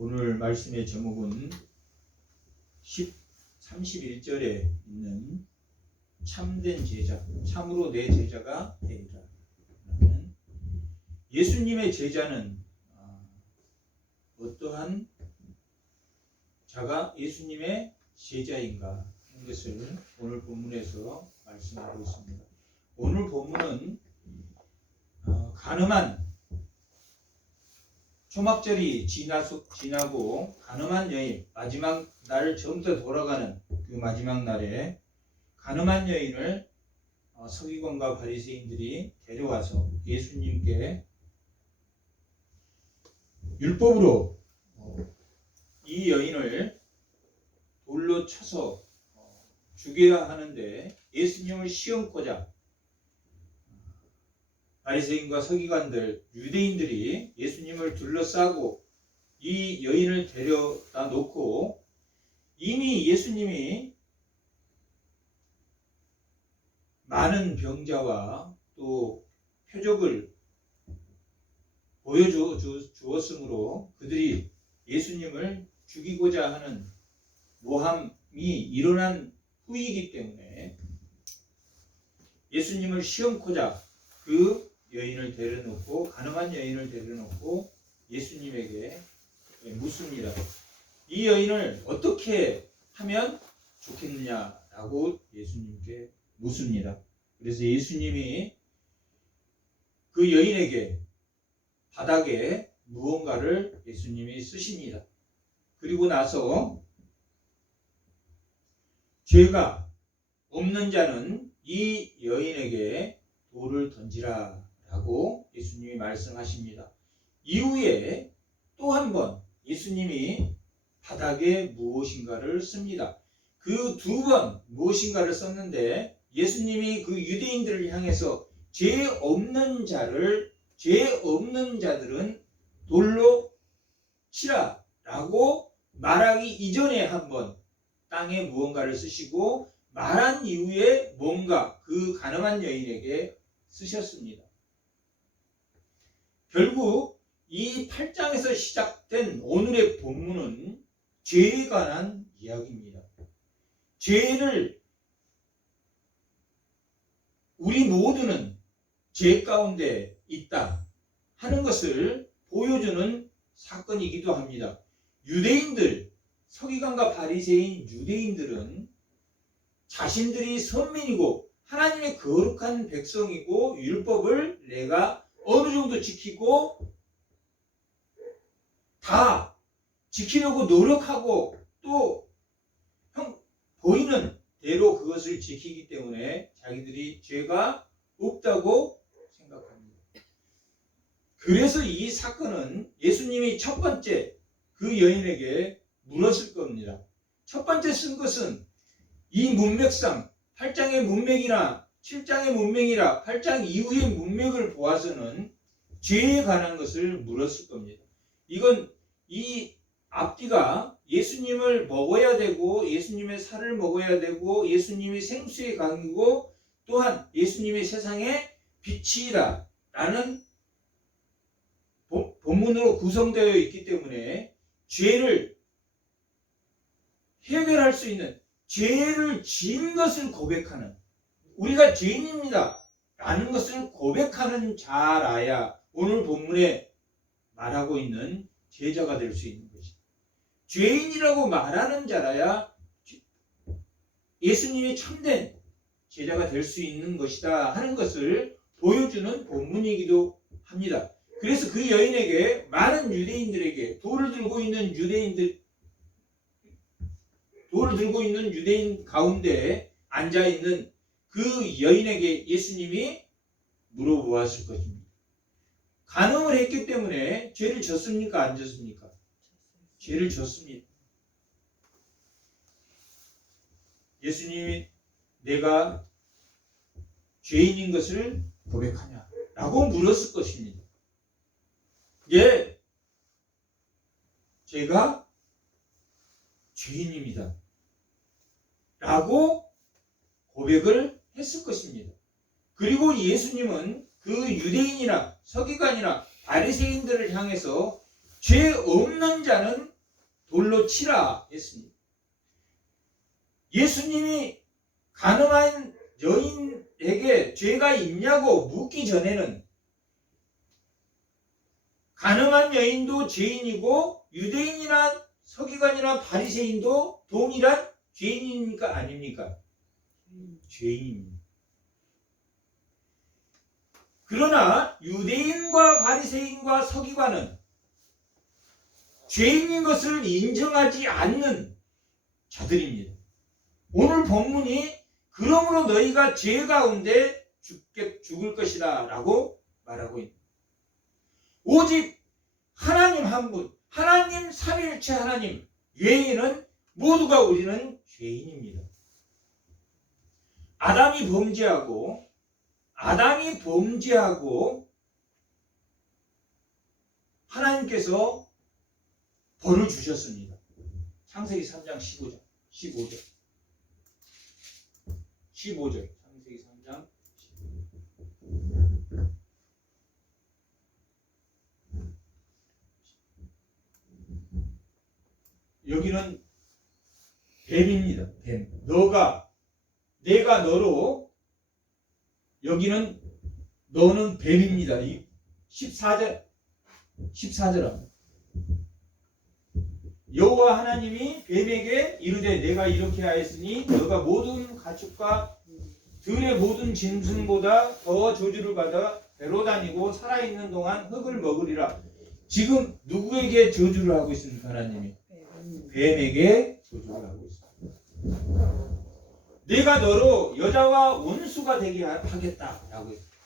오늘 말씀의 제목은 31절에 있는 참된 제자, 참으로 내 제자가 되리라. 예수님의 제자는 어떠한 자가 예수님의 제자인가 하는 것을 오늘 본문에서 말씀하고 있습니다. 오늘 본문은 가늠한 초막절이 지나고 가늠한 여인, 마지막 날 처음부터 돌아가는 그 마지막 날에 가늠한 여인을 서기관과 바리새인들이 데려와서 예수님께 율법으로 이 여인을 돌로 쳐서 죽여야 하는데 예수님을 시험코자 바리새인과 서기관들, 유대인들이 예수님을 둘러싸고 이 여인을 데려다 놓고 이미 예수님이 많은 병자와 또 표적을 보여주었으므로 그들이 예수님을 죽이고자 하는 모함이 일어난 후이기 때문에 예수님을 시험코자 그 여인을 데려놓고 가늠한 여인을 데려놓고 예수님에게 묻습니다. 이 여인을 어떻게 하면 좋겠느냐라고 예수님께 묻습니다. 그래서 예수님이 그 여인에게 바닥에 무언가를 예수님이 쓰십니다. 그리고 나서 죄가 없는 자는 이 여인에게 돌을 던지라 라고 예수님이 말씀하십니다. 이후에 또 한 번 예수님이 바닥에 무엇인가를 씁니다. 그 두 번 무엇인가를 썼는데 예수님이 그 유대인들을 향해서 죄 없는 자들은 돌로 치라 라고 말하기 이전에 한 번 땅에 무언가를 쓰시고 말한 이후에 뭔가 그 가늠한 여인에게 쓰셨습니다. 결국 이 8장에서 시작된 오늘의 본문은 죄에 관한 이야기입니다. 죄를 우리 모두는 죄 가운데 있다 하는 것을 보여주는 사건이기도 합니다. 유대인들, 서기관과 바리새인 유대인들은 자신들이 선민이고 하나님의 거룩한 백성이고 율법을 내가 어느 정도 지키고 다 지키려고 노력하고 또 보이는 대로 그것을 지키기 때문에 자기들이 죄가 없다고 생각합니다. 그래서 이 사건은 예수님이 첫 번째 그 여인에게 물었을 겁니다. 첫 번째 쓴 것은 이 문맥상 8장의 문맥이나 7장의 문맥이나 8장 이후의 문맥을 보아서는 죄에 관한 것을 물었을 겁니다. 이건 이 앞뒤가 예수님을 먹어야 되고 예수님의 살을 먹어야 되고 예수님이 생수의 강이고 또한 예수님이 세상의 빛이다 라는 본문으로 구성되어 있기 때문에 죄를 해결할 수 있는 죄를 지은 것을 고백하는 우리가 죄인입니다 라는 것을 고백하는 자라야 오늘 본문에 말하고 있는 제자가 될 수 있는 것이다. 죄인이라고 말하는 자라야 예수님이 참된 제자가 될 수 있는 것이다 하는 것을 보여주는 본문이기도 합니다. 그래서 그 여인에게 많은 유대인들에게 돌을 들고 있는 유대인 가운데 앉아있는 그 여인에게 예수님이 물어보았을 것입니다. 간음을 했기 때문에 죄를 졌습니까? 안 졌습니까? 죄를 졌습니다. 예수님이 내가 죄인인 것을 고백하냐? 라고 물었을 것입니다. 예, 제가 죄인입니다. 라고 고백을 했을 것입니다. 그리고 예수님은 그 유대인이나 서기관이나 바리새인들을 향해서 죄 없는 자는 돌로 치라 했습니다. 예수님이 가늠한 여인에게 죄가 있냐고 묻기 전에는 가늠한 여인도 죄인이고 유대인이나 서기관이나 바리새인도 동일한 죄인입니까? 아닙니까? 죄인입니다. 그러나 유대인과 바리새인과 서기관은 죄인인 것을 인정하지 않는 자들입니다. 오늘 본문이 그러므로 너희가 죄 가운데 죽을 것이다 라고 말하고 있습니다. 오직 하나님 한 분, 하나님 삼위일체 하나님 외에는 모두가 우리는 죄인입니다. 아담이 범죄하고 하나님께서 벌을 주셨습니다. 창세기 3장 15절. 창세기 3장 15절. 여기는 뱀입니다. 뱀. 내가 너로, 여기는 너는 뱀입니다. 14절 합니다. 여호와 하나님이 뱀에게 이르되 내가 이렇게 하였으니 너가 모든 가축과 들의 모든 짐승보다 더 저주를 받아 배로 다니고 살아있는 동안 흙을 먹으리라. 지금 누구에게 저주를 하고 있습니까? 하나님이 뱀에게 저주를 하고 있습니다. 내가 너로 여자와 원수가 되게 하겠다라고 했습니다.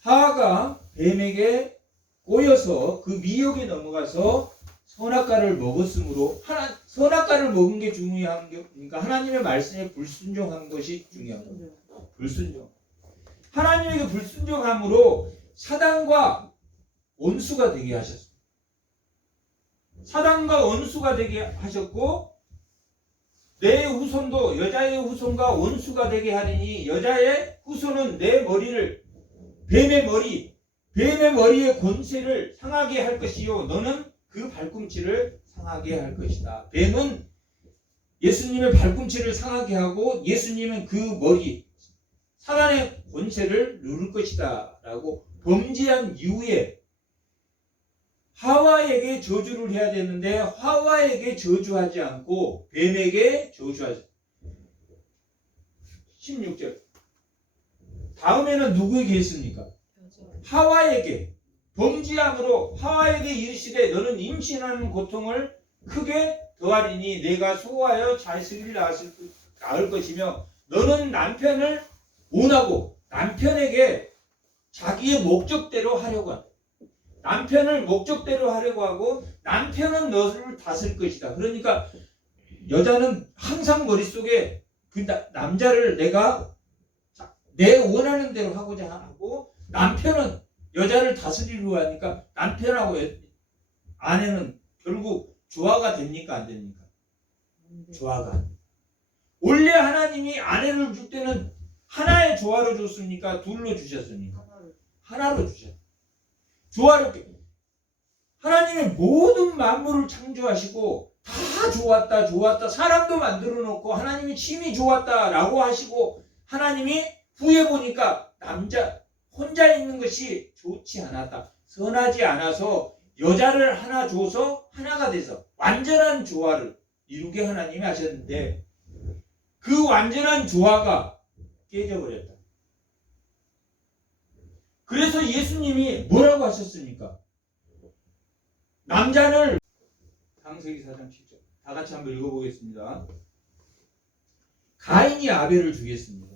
하와가 뱀에게 꼬여서 그 미혹에 넘어가서 선악과를 먹었으므로 선악과를 먹은 게 중요한 게 그러니까 하나님의 말씀에 불순종한 것이 중요한 겁니다. 불순종. 하나님에게 불순종함으로 사단과 원수가 되게 하셨습니다. 사단과 원수가 되게 하셨고 내 후손도 여자의 후손과 원수가 되게 하리니 여자의 후손은 내 머리를 뱀의 머리의 권세를 상하게 할 것이요 너는 그 발꿈치를 상하게 할 것이다. 뱀은 예수님의 발꿈치를 상하게 하고 예수님은 그 머리 사단의 권세를 누를 것이다 라고 범죄한 이후에 하와에게 저주를 해야 되는데 하와에게 저주하지 않고 뱀에게 저주하지. 16절. 다음에는 누구에게 했습니까? 하와에게. 범죄함으로 하와에게 이르시되 너는 임신하는 고통을 크게 더하리니 내가 수고하여 자식을 낳을 것이며 너는 남편을 원하고 남편에게 자기의 목적대로 하려고 한다. 남편을 목적대로 하려고 하고 남편은 너를 다스릴 것이다. 그러니까 여자는 항상 머릿속에 그 남자를 내가 내 원하는 대로 하고자 하고 남편은 여자를 다스리려고 하니까 남편하고 아내는 결국 조화가 됩니까? 안 됩니까? 조화가 안 됩니다. 원래 하나님이 아내를 줄 때는 하나의 조화로 줬습니까? 둘로 주셨습니까? 하나로 주셨습니다. 조화롭게 하나님의 모든 만물을 창조하시고 다 좋았다 사람도 만들어 놓고 하나님이 심히 좋았다라고 하시고 하나님이 후에 보니까 남자 혼자 있는 것이 좋지 않았다. 선하지 않아서 여자를 하나 줘서 하나가 돼서 완전한 조화를 이루게 하나님이 하셨는데 그 완전한 조화가 깨져버렸다. 그래서 예수님이 뭐라고 하셨습니까? 남자를 창세기 4장 7절 다 같이 한번 읽어보겠습니다. 가인이 아벨을 죽였습니다.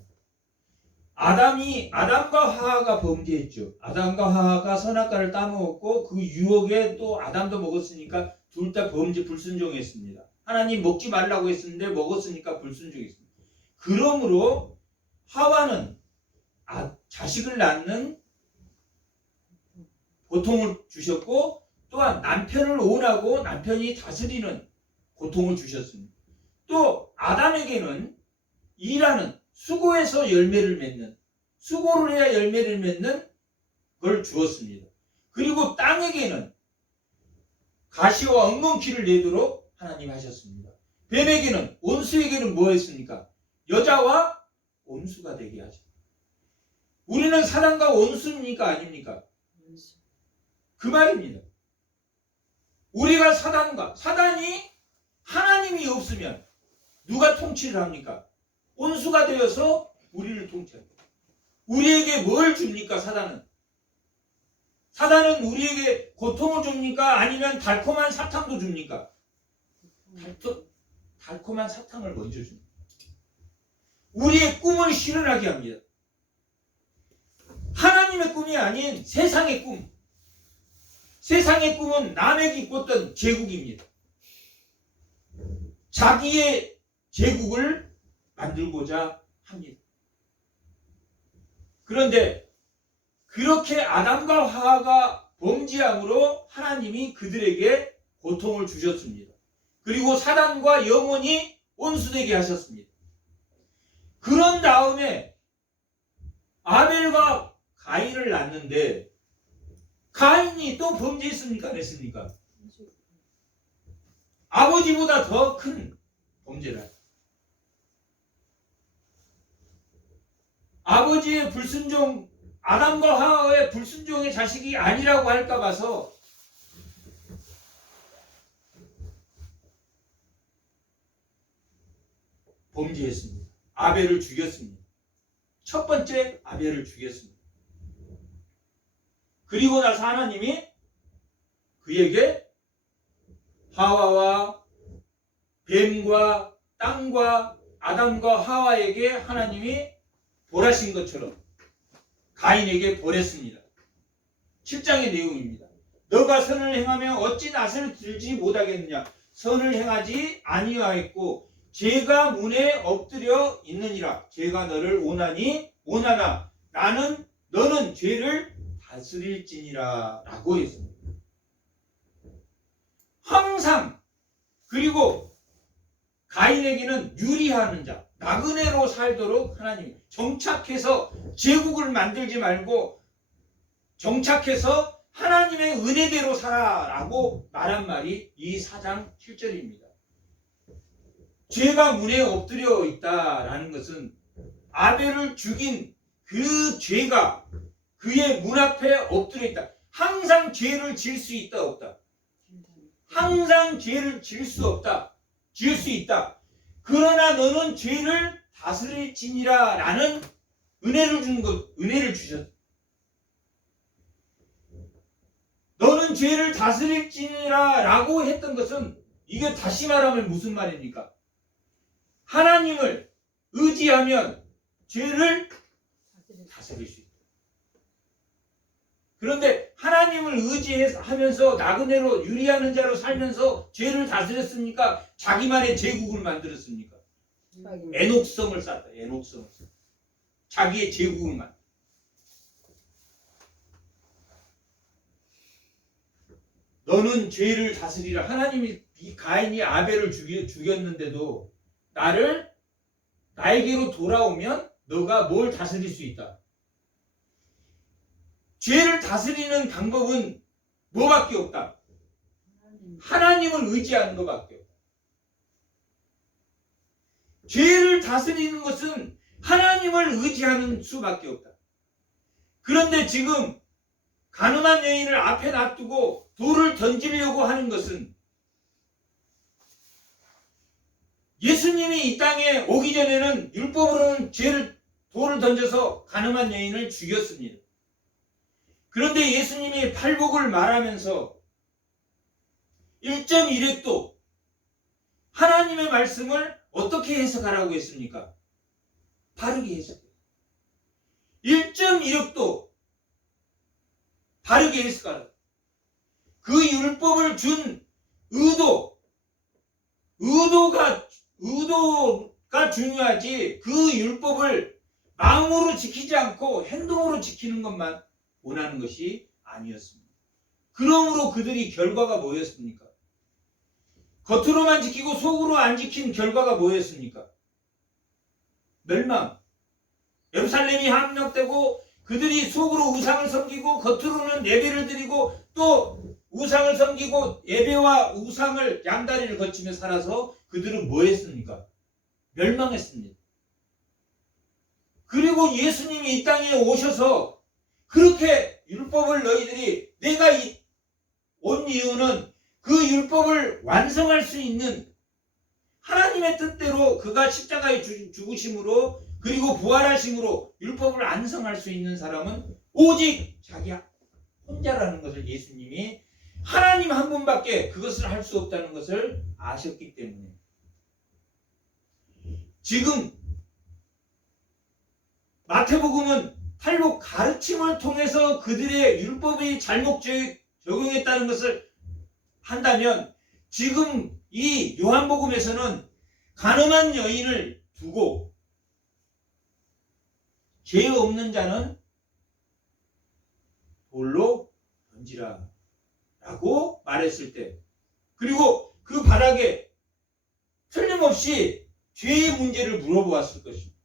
아담과 하와가 범죄했죠. 아담과 하와가 선악과를 따먹었고 그 유혹에 또 아담도 먹었으니까 둘 다 불순종했습니다. 하나님 먹지 말라고 했었는데 먹었으니까 불순종했습니다. 그러므로 하와는 자식을 낳는 고통을 주셨고 또한 남편을 원하고 남편이 다스리는 고통을 주셨습니다. 또 아담에게는 일하는 수고해서 열매를 맺는 수고를 해야 열매를 맺는 걸 주었습니다. 그리고 땅에게는 가시와 엉겅퀴를 내도록 하나님 하셨습니다. 뱀에게는, 온수에게는 뭐 했습니까? 여자와 온수가 되게 하죠. 우리는 사단과 온수입니까? 아닙니까? 그 말입니다. 우리가 사단이 하나님이 없으면 누가 통치를 합니까? 온수가 되어서 우리를 통치합니다. 우리에게 뭘 줍니까? 사단은 우리에게 고통을 줍니까? 아니면 달콤한 사탕도 줍니까? 달콤한 사탕을 먼저 줍니다. 우리의 꿈을 실현하게 합니다. 하나님의 꿈이 아닌 세상의 꿈. 세상의 꿈은 남에게 꿨던 제국입니다. 자기의 제국을 만들고자 합니다. 그런데 그렇게 아담과 하와가 범죄함으로 하나님이 그들에게 고통을 주셨습니다. 그리고 사단과 영원히 온수되게 하셨습니다. 그런 다음에 아벨과 가인을 낳는데 가인이 또 범죄했습니까? 안 했습니까? 아버지보다 더 큰 범죄를 했습니다. 아버지의 불순종, 아담과 하와의 불순종의 자식이 아니라고 할까 봐서 범죄했습니다. 아벨을 죽였습니다. 첫 번째 아벨을 죽였습니다. 그리고 나서 하나님이 그에게 하와와 뱀과 땅과 아담과 하와에게 하나님이 벌하신 것처럼 가인에게 벌했습니다. 7장의 내용입니다. 너가 선을 행하며 어찌 낯을 들지 못하겠느냐. 선을 행하지 아니하였고 죄가 문에 엎드려 있느니라. 죄가 너를 오나나 너는 죄를 다스릴지니라 라고 했습니다. 항상 그리고 가인에게는 유리하는 자, 나그네로 살도록 하나님이 정착해서 제국을 만들지 말고 정착해서 하나님의 은혜대로 살아라고 말한 말이 이 4장 7절입니다. 죄가 문에 엎드려 있다라는 것은 아벨을 죽인 그 죄가 그의 문 앞에 엎드려 있다. 항상 죄를 지을 수 있다 없다. 항상 죄를 지을 수 없다. 지을 수 있다. 그러나 너는 죄를 다스릴지니라 라는 은혜를 주셨다. 너는 죄를 다스릴지니라 라고 했던 것은 이게 다시 말하면 무슨 말입니까? 하나님을 의지하면 죄를 다스릴 수 있다. 그런데 하나님을 의지하면서 나그네로 유리하는 자로 살면서 죄를 다스렸습니까? 자기만의 제국을 만들었습니까? 애녹성을 쌓았다. 애녹성을 쌓았다. 자기의 제국을 만들었다. 너는 죄를 다스리라. 하나님이 가인이 아벨을 죽였는데도 나에게로 돌아오면 너가 뭘 다스릴 수 있다. 죄를 다스리는 방법은 뭐밖에 없다. 하나님을 의지하는 것밖에 없다. 죄를 다스리는 것은 하나님을 의지하는 수밖에 없다. 그런데 지금 가늠한 여인을 앞에 놔두고 돌을 던지려고 하는 것은 예수님이 이 땅에 오기 전에는 율법으로는 돌을 던져서 가늠한 여인을 죽였습니다. 그런데 예수님이 팔복을 말하면서 1.1획도 하나님의 말씀을 어떻게 해석하라고 했습니까? 바르게 해석해요. 1.1획도 바르게 해석하라. 그 율법을 준 의도가 중요하지 그 율법을 마음으로 지키지 않고 행동으로 지키는 것만 원하는 것이 아니었습니다. 그러므로 그들이 결과가 뭐였습니까? 겉으로만 지키고 속으로 안 지킨 결과가 뭐였습니까? 멸망. 예루살렘이 함락되고 그들이 속으로 우상을 섬기고 겉으로는 예배를 드리고 또 우상을 섬기고 예배와 우상을 양다리를 거치며 살아서 그들은 뭐 했습니까? 멸망했습니다. 그리고 예수님이 이 땅에 오셔서 그렇게 율법을 너희들이 내가 온 이유는 그 율법을 완성할 수 있는 하나님의 뜻대로 그가 십자가에 죽으심으로 그리고 부활하심으로 율법을 완성할 수 있는 사람은 오직 자기 혼자라는 것을 예수님이 하나님 한 분밖에 그것을 할 수 없다는 것을 아셨기 때문에 지금 마태복음은 탈북 가르침을 통해서 그들의 율법이 잘못 적용했다는 것을 한다면 지금 이 요한복음에서는 가늠한 여인을 두고 죄 없는 자는 돌로 던지라 라고 말했을 때 그리고 그 바닥에 틀림없이 죄의 문제를 물어보았을 것입니다.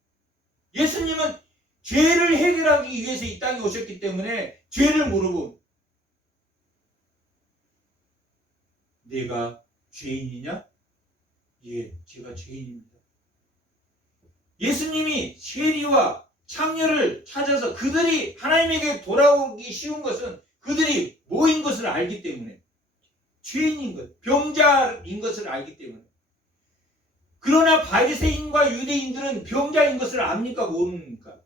예수님은 죄를 해결하기 위해서 이 땅에 오셨기 때문에 죄를 물어보 내가 죄인이냐? 예, 제가 죄인입니다. 예수님이 세리와 창녀를 찾아서 그들이 하나님에게 돌아오기 쉬운 것은 그들이 뭐인 것을 알기 때문에 죄인인 것, 병자인 것을 알기 때문에 그러나 바리새인과 유대인들은 병자인 것을 압니까? 모릅니까?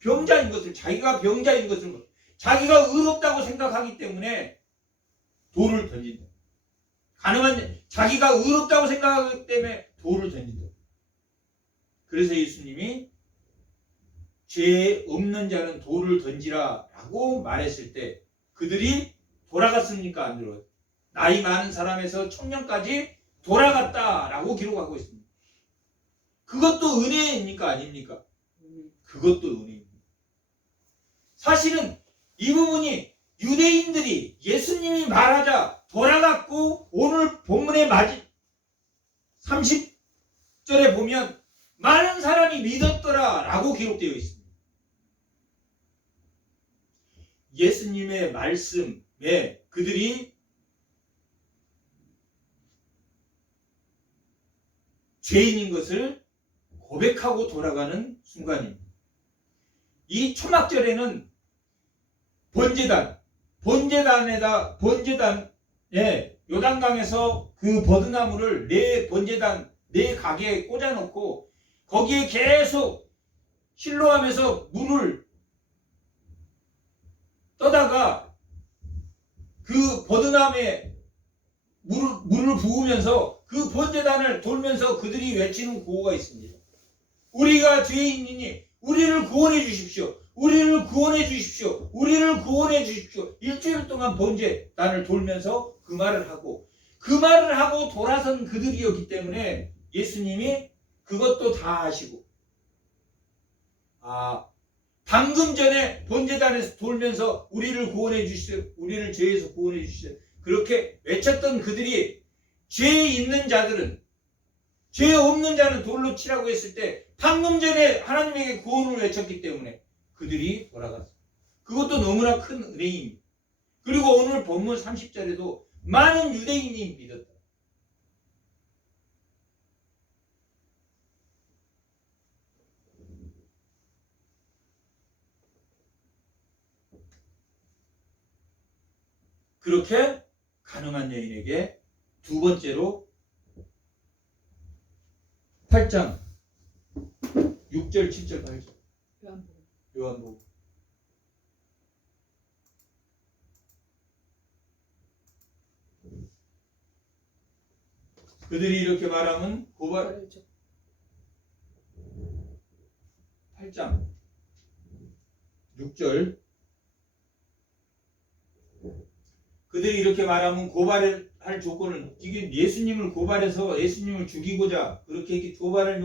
병자인 것을 자기가 병자인 것을 자기가 의롭다고 생각하기 때문에 돌을 던진다. 가능한 자기가 의롭다고 생각하기 때문에 돌을 던진다. 그래서 예수님이 죄 없는 자는 돌을 던지라 라고 말했을 때 그들이 돌아갔습니까? 안 돌아갔어요? 나이 많은 사람에서 청년까지 돌아갔다라고 기록하고 있습니다. 그것도 은혜입니까? 아닙니까? 그것도 은혜입니다. 사실은 이 부분이 유대인들이 예수님이 말하자 돌아갔고 오늘 본문의 마지 30절에 보면 많은 사람이 믿었더라 라고 기록되어 있습니다. 예수님의 말씀에 그들이 죄인인 것을 고백하고 돌아가는 순간입니다. 이 초막절에는 번제단에 요단강에서 그 버드나무를 네 가게에 꽂아놓고 거기에 계속 실로하면서 물을 떠다가 그 버드나무에 물을 부으면서 그 번제단을 돌면서 그들이 외치는 구호가 있습니다. 우리가 죄인이니 우리를 구원해 주십시오. 우리를 구원해 주십시오. 우리를 구원해 주십시오. 일주일 동안 번제단을 돌면서 그 말을 하고 돌아선 그들이었기 때문에 예수님이 그것도 다 하시고 방금 전에 번제단에서 돌면서 우리를 구원해 주십시오. 우리를 죄에서 구원해 주십시오. 그렇게 외쳤던 그들이 죄 있는 자들은 죄 없는 자는 돌로 치라고 했을 때 방금 전에 하나님에게 구원을 외쳤기 때문에 그들이 돌아갔어요. 그것도 너무나 큰 은혜입니다. 그리고 오늘 본문 30절에도 많은 유대인이 믿었다. 그렇게 가늠한 여인에게 두 번째로 8장 6절 7절 8절 요한복음 그들이 이렇게 말하면 고발 8장 6절 그들이 이렇게 말하면 고발을 할 조건은 이게 예수님을 고발해서 예수님을 죽이고자 그렇게 이렇게 고발을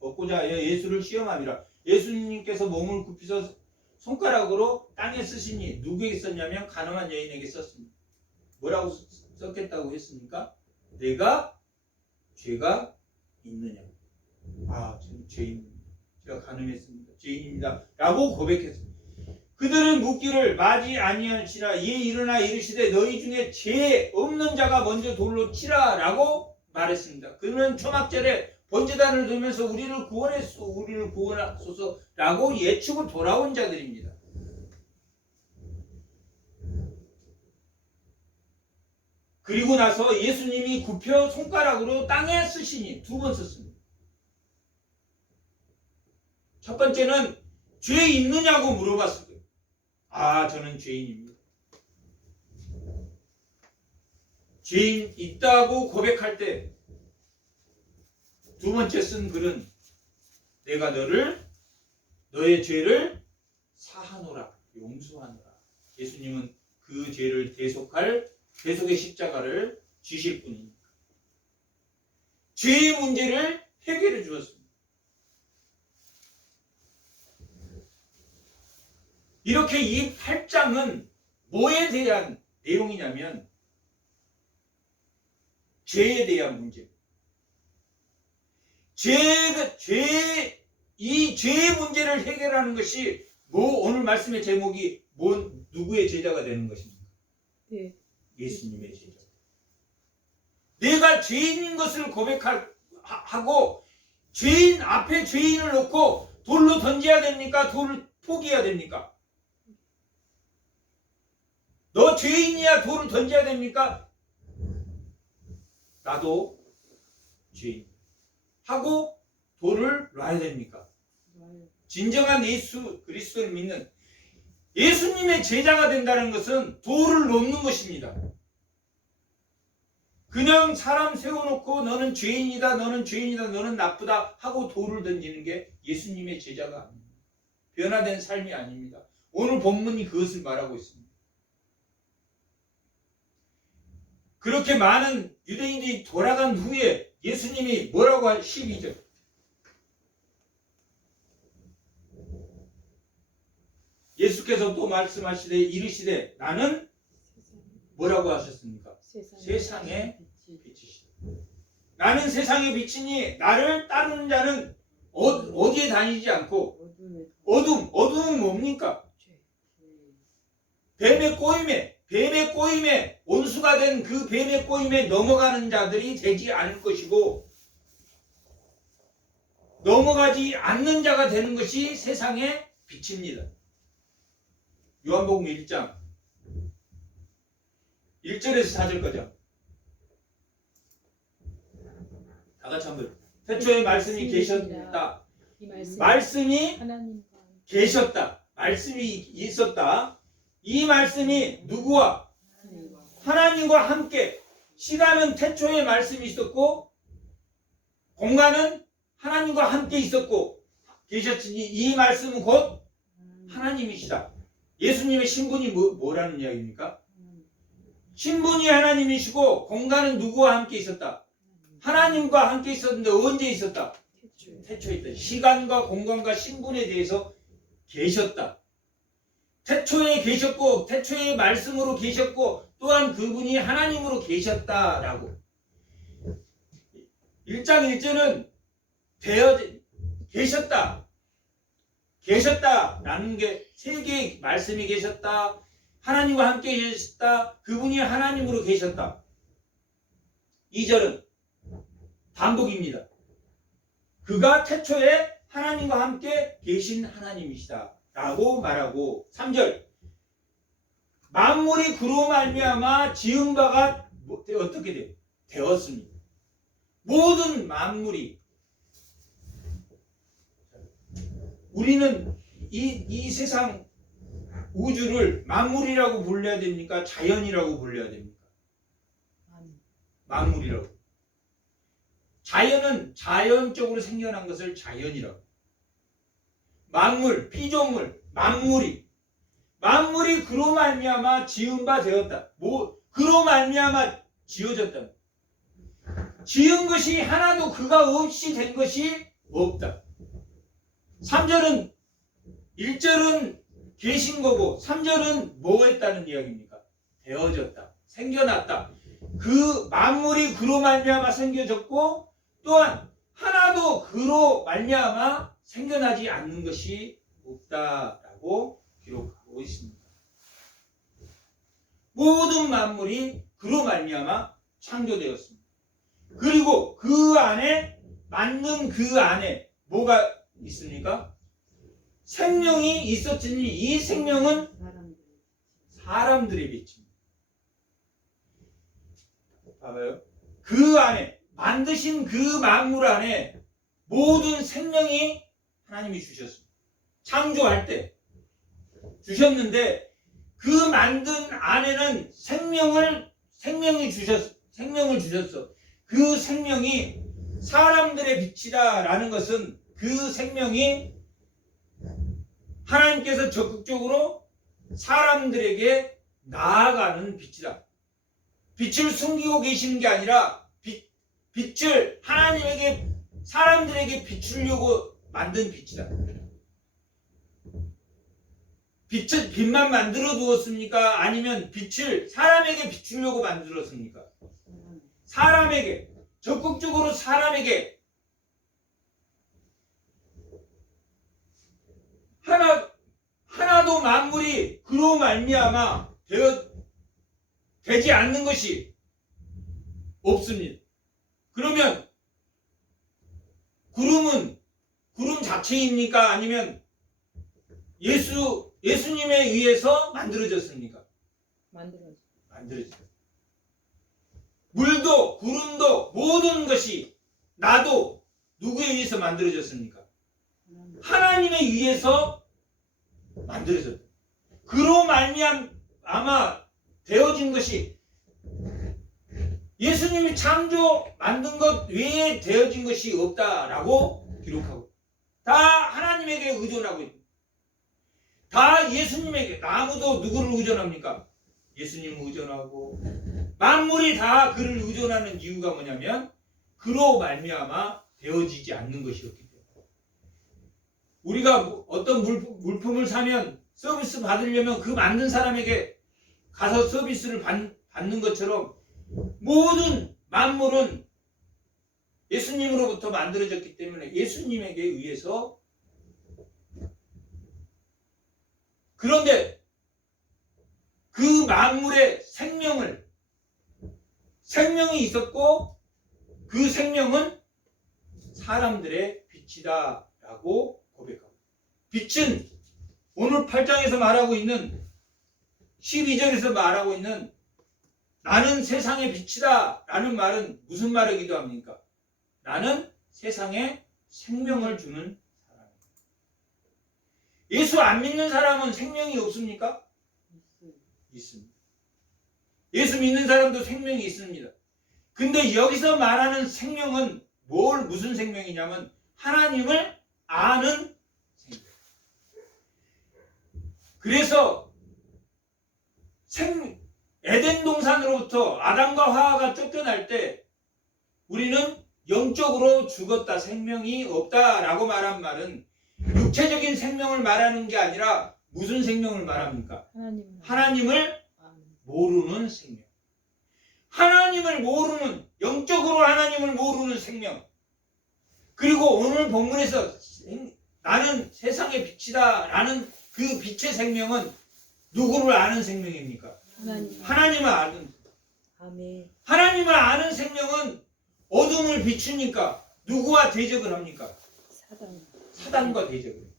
얻고자 예수를 시험함이라. 예수님께서 몸을 굽히서 손가락으로 땅에 쓰시니 누구에게 썼냐면 가늠한 여인에게 썼습니다. 뭐라고 썼겠다고 했습니까? 내가 죄가 있느냐? 저는 죄인입니다. 제가 가늠했습니다. 죄인입니다. 라고 고백했습니다. 그들은 묻기를 맞이 아니하시라. 이에 일어나 이르시되 너희 중에 죄 없는 자가 먼저 돌로 치라 라고 말했습니다. 그는 초막절에 번제단을 들면서 우리를 구원하소서 라고 예치고 돌아온 자들입니다. 그리고 나서 예수님이 굽혀 손가락으로 땅에 쓰시니 2번 썼습니다. 첫 번째는 죄 있느냐고 물어봤을 거예요. 아, 저는 죄인입니다. 죄인 있다고 고백할 때 두 번째 쓴 글은 내가 너의 죄를 사하노라, 용서하노라. 예수님은 그 죄를 대속의 십자가를 지실 뿐입니다. 죄의 문제를 해결해 주었습니다. 이렇게 이 8장은 뭐에 대한 내용이냐면 죄에 대한 문제. 이 죄의 문제를 해결하는 것이 오늘 말씀의 제목이 누구의 제자가 되는 것입니까? 네. 예수님의 제자. 내가 죄인인 것을 고백하고 죄인 앞에 죄인을 놓고 돌로 던져야 됩니까? 돌을 포기해야 됩니까? 너 죄인이야 돌을 던져야 됩니까? 나도 죄인. 하고 돌을 놔야 됩니까? 진정한 예수 그리스도를 믿는 예수님의 제자가 된다는 것은 돌을 놓는 것입니다. 그냥 사람 세워놓고 너는 죄인이다, 너는 나쁘다 하고 돌을 던지는 게 예수님의 제자가 아닙니다. 변화된 삶이 아닙니다. 오늘 본문이 그것을 말하고 있습니다. 그렇게 많은 유대인들이 돌아간 후에 예수님이 뭐라고 12절 예수께서 또 말씀하시되 이르시되 나는 뭐라고 하셨습니까? 세상의 빛이시다. 나는 세상의 빛이니 나를 따르는 자는 어디에 다니지 않고 어둠은 뭡니까? 뱀의 꼬임에 온수가 된 그 뱀의 꼬임에 넘어가는 자들이 되지 않을 것이고 넘어가지 않는 자가 되는 것이 세상의 빛입니다. 요한복음 1장 1절에서 4절까지 다 같이 한번 태초에 말씀이 계셨다. 말씀이 계셨다. 말씀이 있었다. 이 말씀이 누구와? 하나님과 함께. 시간은 태초에 말씀이 있었고 공간은 하나님과 함께 있었고 계셨으니 이 말씀은 곧 하나님이시다. 예수님의 신분이 뭐라는 이야기입니까? 신분이 하나님이시고 공간은 누구와 함께 있었다? 하나님과 함께 있었는데 언제 있었다? 태초에 있다. 시간과 공간과 신분에 대해서 계셨다. 태초에 계셨고 태초에 말씀으로 계셨고 또한 그분이 하나님으로 계셨다라고. 1장 1절은 계셨다라는 게 세 개의 말씀이 계셨다. 하나님과 함께 계셨다. 그분이 하나님으로 계셨다. 2절은 반복입니다. 그가 태초에 하나님과 함께 계신 하나님이시다 라고 말하고 3절 만물이 그로 말미암아 지은 바가 어떻게 돼요? 되었습니다. 모든 만물이 우리는 이 세상 우주를 만물이라고 불러야 됩니까? 자연이라고 불러야 됩니까? 만물이라고. 자연은 자연적으로 생겨난 것을 자연이라고. 만물, 피조물, 만물이 그로 말미암아 지은 바 되었다. 그로 말미암아 지어졌다. 지은 것이 하나도 그가 없이 된 것이 없다. 3절은 1절은 계신 거고 3절은 뭐 했다는 이야기입니까? 되어졌다. 생겨났다. 그 만물이 그로 말미암아 생겨졌고 또한 하나도 그로 말미암아 생겨나지 않는 것이 없다라고 기록하고 하고 있습니다. 모든 만물이 그로 말미암아 창조되었습니다. 그리고 그 안에 만든 그 안에 뭐가 있습니까? 생명이 있었으니 이 생명은 사람들의 빛입니다. 봐봐요. 그 안에 만드신 그 만물 안에 모든 생명이 하나님이 주셨습니다. 창조할 때 주셨는데 그 만든 안에는 생명을 주셨어. 그 생명이 사람들의 빛이다라는 것은 그 생명이 하나님께서 적극적으로 사람들에게 나아가는 빛이다. 빛을 숨기고 계시는 게 아니라 빛을 하나님에게 사람들에게 비추려고 만든 빛이다. 빛만 만들어 두었습니까? 아니면 빛을 사람에게 비추려고 만들었습니까? 사람에게, 적극적으로 사람에게 하나도 만물이 그로 말미암아 되지 않는 것이 없습니다. 그러면 구름 자체입니까? 아니면 예수님에 의해서 만들어졌습니까? 만들어졌어요. 물도 구름도 모든 것이 나도 누구에 의해서 만들어졌습니까? 하나님에 의해서 만들어졌다. 그로 말미암아 되어진 것이 예수님이 만든 것 외에 되어진 것이 없다라고 기록하고 다 하나님에게 의존하고 있다. 다 예수님에게. 나무도 누구를 의존합니까? 예수님을 의존하고 만물이 다 그를 의존하는 이유가 뭐냐면 그로 말미암아 되어지지 않는 것이었기 때문에. 우리가 어떤 물품을 사면 서비스 받으려면 그 만든 사람에게 가서 서비스를 받는 것처럼 모든 만물은 예수님으로부터 만들어졌기 때문에 예수님에게 의해서. 그런데 그 만물의 생명이 있었고 그 생명은 사람들의 빛이다라고 고백합니다. 빛은 오늘 8장에서 말하고 있는 12절에서 말하고 있는 나는 세상의 빛이다 라는 말은 무슨 말이기도 합니까? 나는 세상에 생명을 주는 사람입니다. 예수 안 믿는 사람은 생명이 없습니까? 있습니다. 예수 믿는 사람도 생명이 있습니다. 근데 여기서 말하는 생명은 무슨 생명이냐면 하나님을 아는 생명. 그래서 에덴 동산으로부터 아담과 하와가 쫓겨날 때 우리는 영적으로 죽었다, 생명이 없다라고 말한 말은 육체적인 생명을 말하는 게 아니라 무슨 생명을 말합니까? 하나님을 모르는 생명. 하나님을 모르는, 영적으로 하나님을 모르는 생명. 그리고 오늘 본문에서 나는 세상의 빛이다 라는 그 빛의 생명은 누구를 아는 생명입니까? 하나님을 아는. 아멘. 하나님을 아는 생명은 어둠을 비추니까 누구와 대적을 합니까? 사단과 대적을 해요.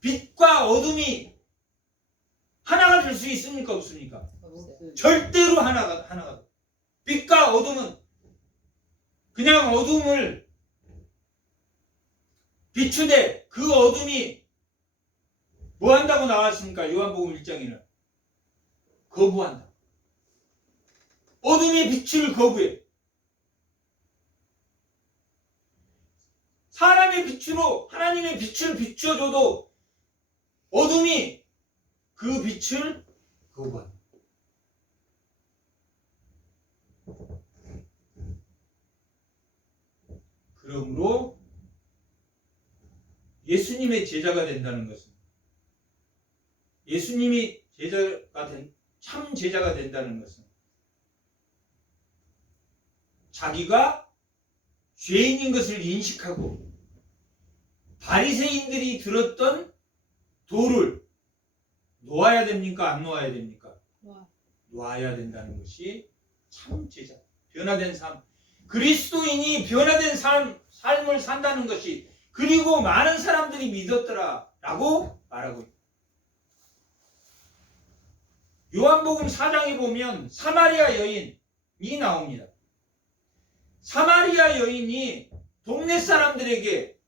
빛과 어둠이 하나가 될 수 있습니까? 없습니까? 절대로 하나가. 빛과 어둠은 그냥 어둠을 비추되 그 어둠이 뭐 한다고 나왔습니까? 요한복음 1장에는 거부한다. 어둠의 빛을 거부해. 사람의 빛으로 하나님의 빛을 비춰줘도 어둠이 그 빛을 거부한다. 그러므로 예수님의 제자가 된다는 것은 예수님이 참 제자가 된다는 것은 자기가 죄인인 것을 인식하고 바리새인들이 들었던 도를 놓아야 됩니까? 안 놓아야 됩니까? 와. 놓아야 된다는 것이 참 제자. 변화된 삶. 그리스도인이 변화된 삶을 산다는 것이, 그리고 많은 사람들이 믿었더라 라고 말하고 있다. 요한복음 4장에 보면 사마리아 여인이 나옵니다. 사마리아 여인이 동네 사람들에게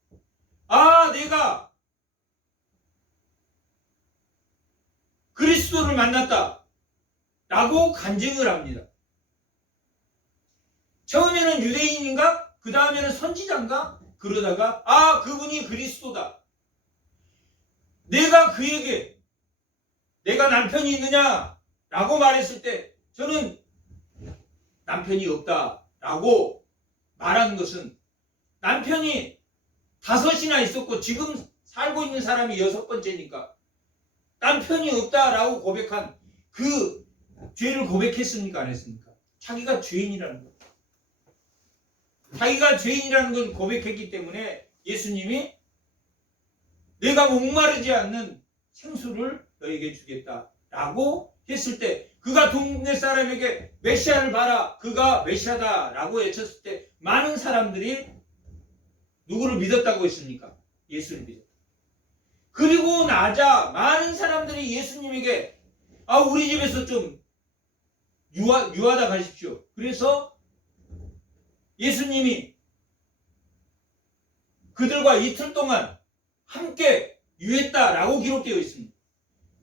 내가 그리스도를 만났다 라고 간증을 합니다. 처음에는 유대인인가? 그 다음에는 선지자인가? 그러다가 그분이 그리스도다. 내가 그에게 내가 남편이 있느냐? 라고 말했을 때 저는 남편이 없다 라고 말한 것은, 남편이 5이나 있었고 지금 살고 있는 사람이 6번째니까 남편이 없다라고 고백한 그 죄를 고백했습니까? 안 했습니까? 자기가 죄인이라는 것. 자기가 죄인이라는 걸 고백했기 때문에 예수님이 내가 목마르지 않는 생수를 너에게 주겠다라고 했을 때, 그가 동네 사람에게 메시아를 봐라, 그가 메시아다라고 외쳤을 때 많은 사람들이 누구를 믿었다고 했습니까? 예수를 믿었다. 그리고 나자 많은 사람들이 예수님에게 우리 집에서 좀 유하다 가십시오. 그래서 예수님이 그들과 이틀 동안 함께 유했다라고 기록되어 있습니다.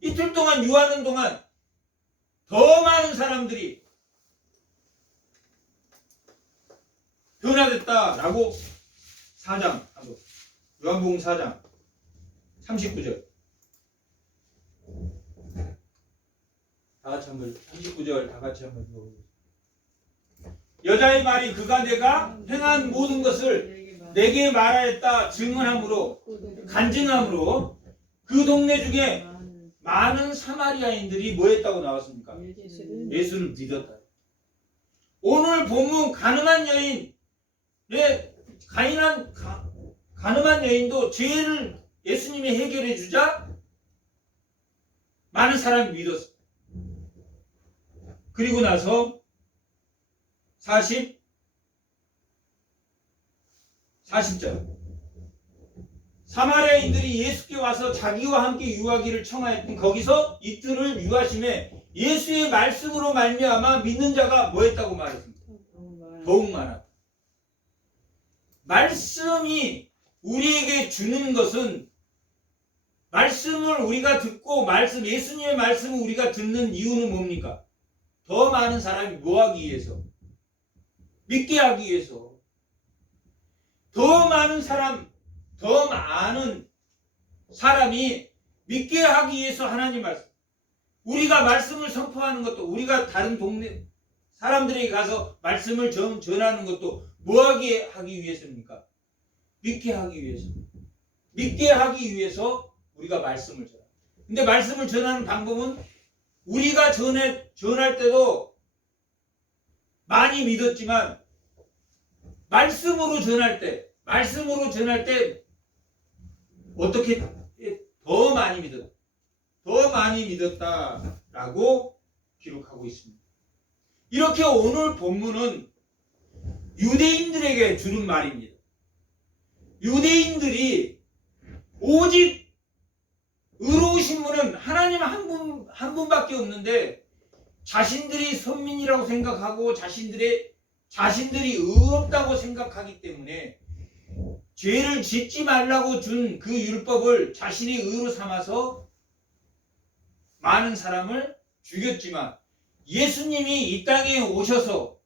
이틀 동안 유하는 동안 더 많은 사람들이 변화됐다라고 요한복음 4장 39절 다같이 39절 다같이 한번 읽어보겠습니다. 여자의 말이 그가 내가 행한 모든 것을 내게 말하였다 간증함으로 그 동네 중에 많은 사마리아인들이 뭐 했다고 나왔습니까? 예수를 믿었다. 오늘 본문 가늠한 여인도 죄를 예수님이 해결해 주자 많은 사람이 믿었어. 그리고 나서 40절 사마리아인들이 예수께 와서 자기와 함께 유하기를 청하였더니 거기서 이틀을 유하심에 예수의 말씀으로 말미암아 믿는 자가 뭐 했다고 말했습니다. 더욱 많았다. 말씀이 우리에게 주는 것은, 말씀을 우리가 듣고 예수님의 말씀을 우리가 듣는 이유는 뭡니까? 더 많은 사람이 뭐 하기 위해서? 믿게 하기 위해서. 더 많은 사람이 믿게 하기 위해서 하나님 말씀. 우리가 말씀을 선포하는 것도, 우리가 다른 동네 사람들에게 가서 말씀을 전하는 것도 뭐 하기 위해서입니까? 믿게 하기 위해서. 믿게 하기 위해서 우리가 말씀을 전합니다. 근데 말씀을 전하는 방법은 우리가 전할 때도 많이 믿었지만 말씀으로 전할 때 어떻게 더 많이 믿었다라고 기록하고 있습니다. 이렇게 오늘 본문은 유대인들에게 주는 말입니다. 유대인들이 오직 의로우신 분은 하나님 한 분밖에 없는데, 자신들이 선민이라고 생각하고 자신들이 의롭다고 생각하기 때문에 죄를 짓지 말라고 준 그 율법을 자신의 의로 삼아서 많은 사람을 죽였지만, 예수님이 이 땅에 오셔서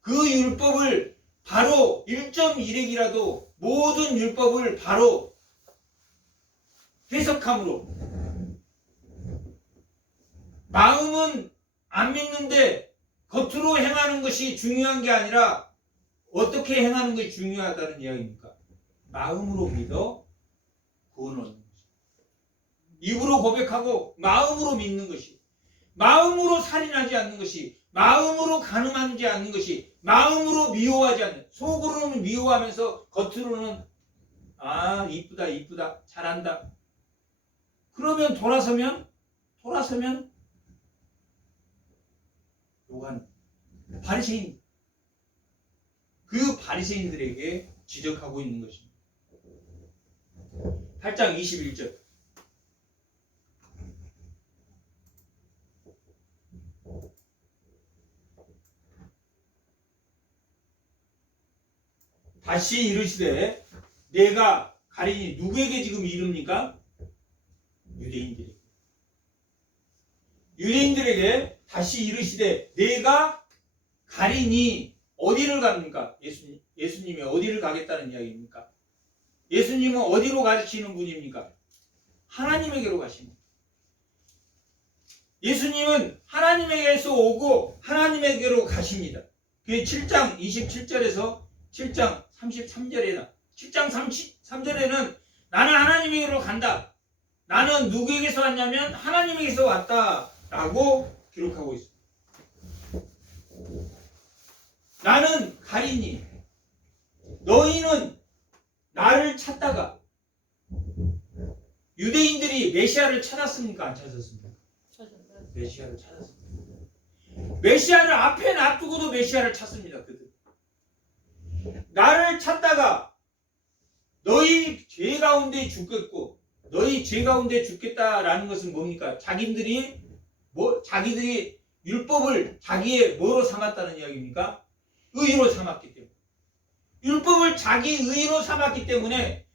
그 율법을 바로 1.1핵이라도 모든 율법을 바로 해석함으로, 마음은 안 믿는데 겉으로 행하는 것이 중요한 게 아니라 어떻게 행하는 것이 중요하다는 이야기입니까? 마음으로 믿어 구원 얻는 것이, 입으로 고백하고 마음으로 믿는 것이, 마음으로 살인하지 않는 것이, 마음으로 간음하지 않는 것이, 마음으로 미워하지 않는, 속으로는 미워하면서 겉으로는 이쁘다 잘한다. 그러면 돌아서면 돌아서면 요한 바리새인, 그 바리새인들에게 지적하고 있는 것입니다. 8장 21절. 다시 이르시되 내가 가리니, 누구에게 지금 이릅니까? 유대인들에게 다시 이르시되 내가 가리니, 어디를 갑니까? 예수님이 어디를 가겠다는 이야기입니까? 예수님은 어디로 가시는 분입니까? 하나님에게로 가십니다. 예수님은 하나님에게서 오고 하나님에게로 가십니다. 그게 7장 27절에서 7장 33절에는 7장 33절에는 나는 하나님에게로 간다. 나는 누구에게서 왔냐면 하나님에게서 왔다라고 기록하고 있습니다. 나는 가리니 너희는 나를 찾다가, 유대인들이 메시아를 찾았습니까? 안 찾았습니까? 메시아를 찾았습니다. 메시아를 앞에 놔두고도 메시아를 찾습니다. 그들. 나를 찾다가 너희 죄 가운데 죽겠고, 너희 죄 가운데 죽겠다라는 것은 뭡니까? 자기들이 율법을 자기의 뭐로 삼았다는 이야기입니까? 의로 삼았기 때문에. 율법을 자기 의로 삼았기 때문에,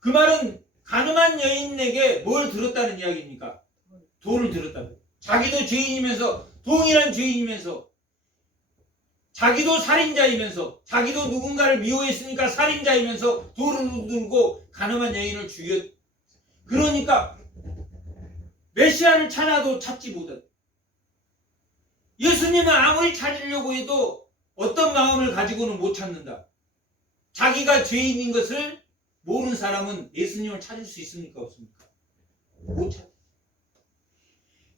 그 말은 가늠한 여인에게 뭘 들었다는 이야기입니까? 도를 들었다는 거예요. 자기도 죄인이면서, 동일한 죄인이면서, 자기도 살인자이면서, 자기도 누군가를 미워했으니까 살인자이면서 도를 들고 가늠한 여인을 죽였. 그러니까 메시아를 찾아도 찾지 못한. 예수님은 아무리 찾으려고 해도 어떤 마음을 가지고는 못 찾는다. 자기가 죄인인 것을 모르는 사람은 예수님을 찾을 수 있습니까? 없습니까? 못 찾아.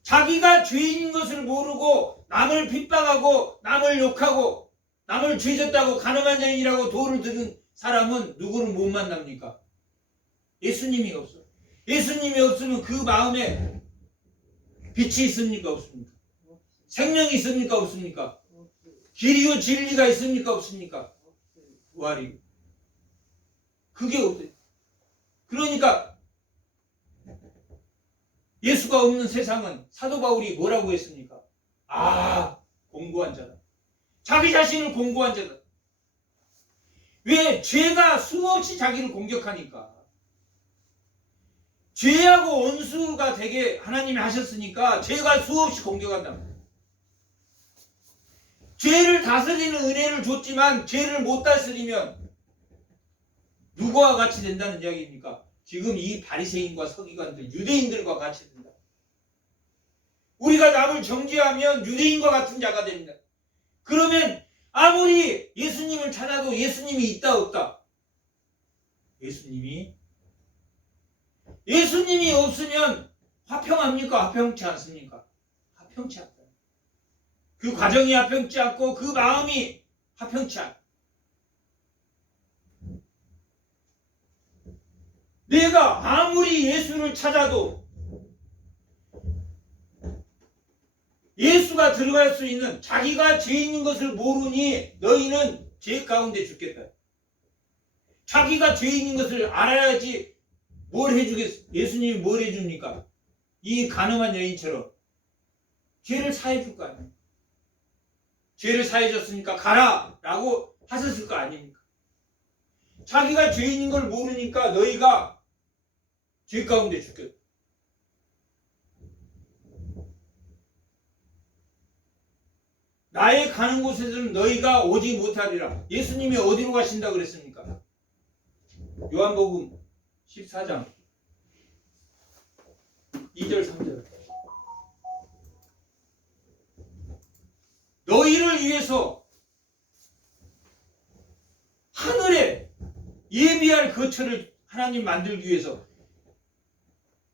자기가 죄인인 것을 모르고 남을 핍박하고 남을 욕하고 남을 죄졌다고 가늠한 자인이라고 도를 들은 사람은 누구를 못 만납니까? 예수님이 없어. 예수님이 없으면 그 마음에 빛이 있습니까? 없습니까? 생명이 있습니까? 없습니까? 길이요 진리가 있습니까? 없습니까? 부활이. 그게 없대요. 그러니까 예수가 없는 세상은, 사도 바울이 뭐라고 했습니까? 공고한 자다. 자기 자신을 공고한 자다. 왜? 죄가 수없이 자기를 공격하니까. 죄하고 원수가 되게 하나님이 하셨으니까 죄가 수없이 공격한다. 죄를 다스리는 은혜를 줬지만 죄를 못 다스리면 누구와 같이 된다는 이야기입니까? 지금 이 바리새인과 서기관들, 유대인들과 같이 된다. 우리가 남을 정죄하면 유대인과 같은 자가 됩니다. 그러면 아무리 예수님을 찾아도 예수님이 있다 없다? 예수님이 없으면 화평합니까? 화평치 않습니까? 화평치 않다. 그 과정이 화평치 않고 그 마음이 화평치 않다. 내가 아무리 예수를 찾아도 예수가 들어갈 수 있는, 자기가 죄인인 것을 모르니 너희는 죄 가운데 죽겠다. 자기가 죄인인 것을 알아야지 뭘 해주겠어? 예수님이 뭘 해줍니까? 이 가늠한 여인처럼 죄를 사해줄 거 아니에요. 죄를 사해줬으니까 가라 라고 하셨을 거 아닙니까? 자기가 죄인인 걸 모르니까 너희가 죄 가운데 죽겠다. 나의 가는 곳에서는 너희가 오지 못하리라. 예수님이 어디로 가신다 그랬습니까? 요한복음 14장 2절 3절. 너희를 위해서 하늘에 예비할 거처를 하나님 만들기 위해서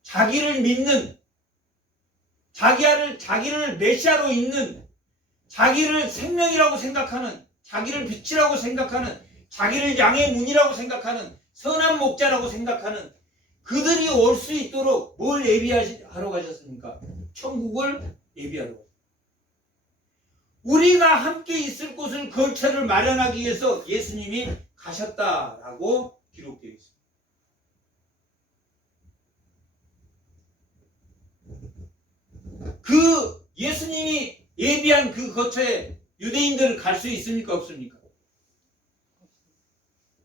자기를 믿는, 자기를 메시아로 있는, 자기를 생명이라고 생각하는, 자기를 빛이라고 생각하는, 자기를 양의 문이라고 생각하는, 선한 목자라고 생각하는 그들이 올 수 있도록 뭘 예비하러 가셨습니까? 천국을 예비하러. 우리가 함께 있을 곳을 거처를 마련하기 위해서 예수님이 가셨다라고 기록되어 있습니다. 그 예수님이 예비한 그 거처에 유대인들은 갈 수 있습니까? 없습니까?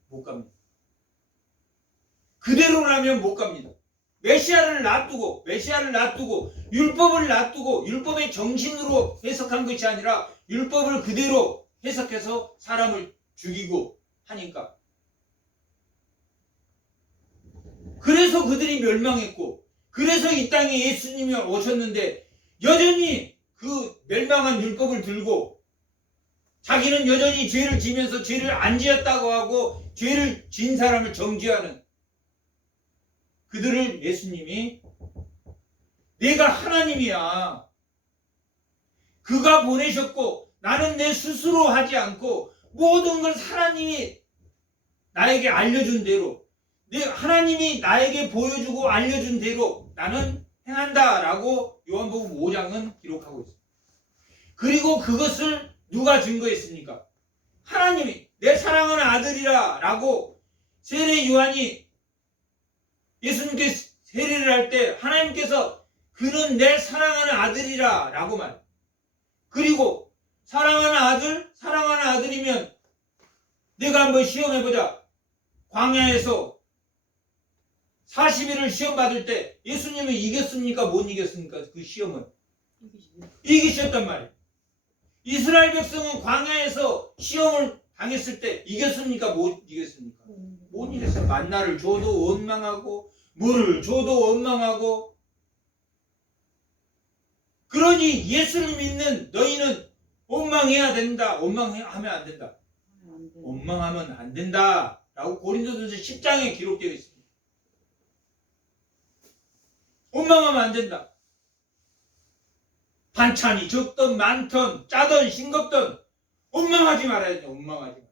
못 갑니다. 그대로라면 못 갑니다. 메시아를 놔두고 율법을 놔두고 율법의 정신으로 해석한 것이 아니라 율법을 그대로 해석해서 사람을 죽이고 하니까, 그래서 그들이 멸망했고, 그래서 이 땅에 예수님이 오셨는데 여전히 그 멸망한 율법을 들고 자기는 여전히 죄를 지면서 죄를 안 지었다고 하고 죄를 진 사람을 정죄하는 그들을 예수님이 내가 하나님이야, 그가 보내셨고 나는 내 스스로 하지 않고 모든 걸 하나님이 나에게 알려준 대로, 하나님이 나에게 보여주고 알려준 대로 나는 행한다라고 요한복음 5장은 기록하고 있습니다. 그리고 그것을 누가 증거했습니까? 하나님이 내 사랑하는 아들이라 라고 세례 요한이 예수님께 세례를 할 때 하나님께서 그는 내 사랑하는 아들이라 라고 말. 그리고 사랑하는 아들이면 내가 한번 시험해보자. 광야에서 40일을 시험 받을 때 예수님은 이겼습니까? 못 이겼습니까? 그 시험은 이기셨단 말이에요. 이스라엘 백성은 광야에서 시험을 당했을 때 이겼습니까? 못 이겼습니까? 못 이겼어요. 만나를 줘도 원망하고 물을 줘도 원망하고. 그러니 예수를 믿는 너희는 원망해야 된다. 원망하면 안 된다. 원망하면 안 된다 라고 고린도전서 10장에 기록되어 있습니다. 원망하면 안 된다. 반찬이 적든 많든 짜든 싱겁든 원망하지 말아야 돼. 원망하지 마.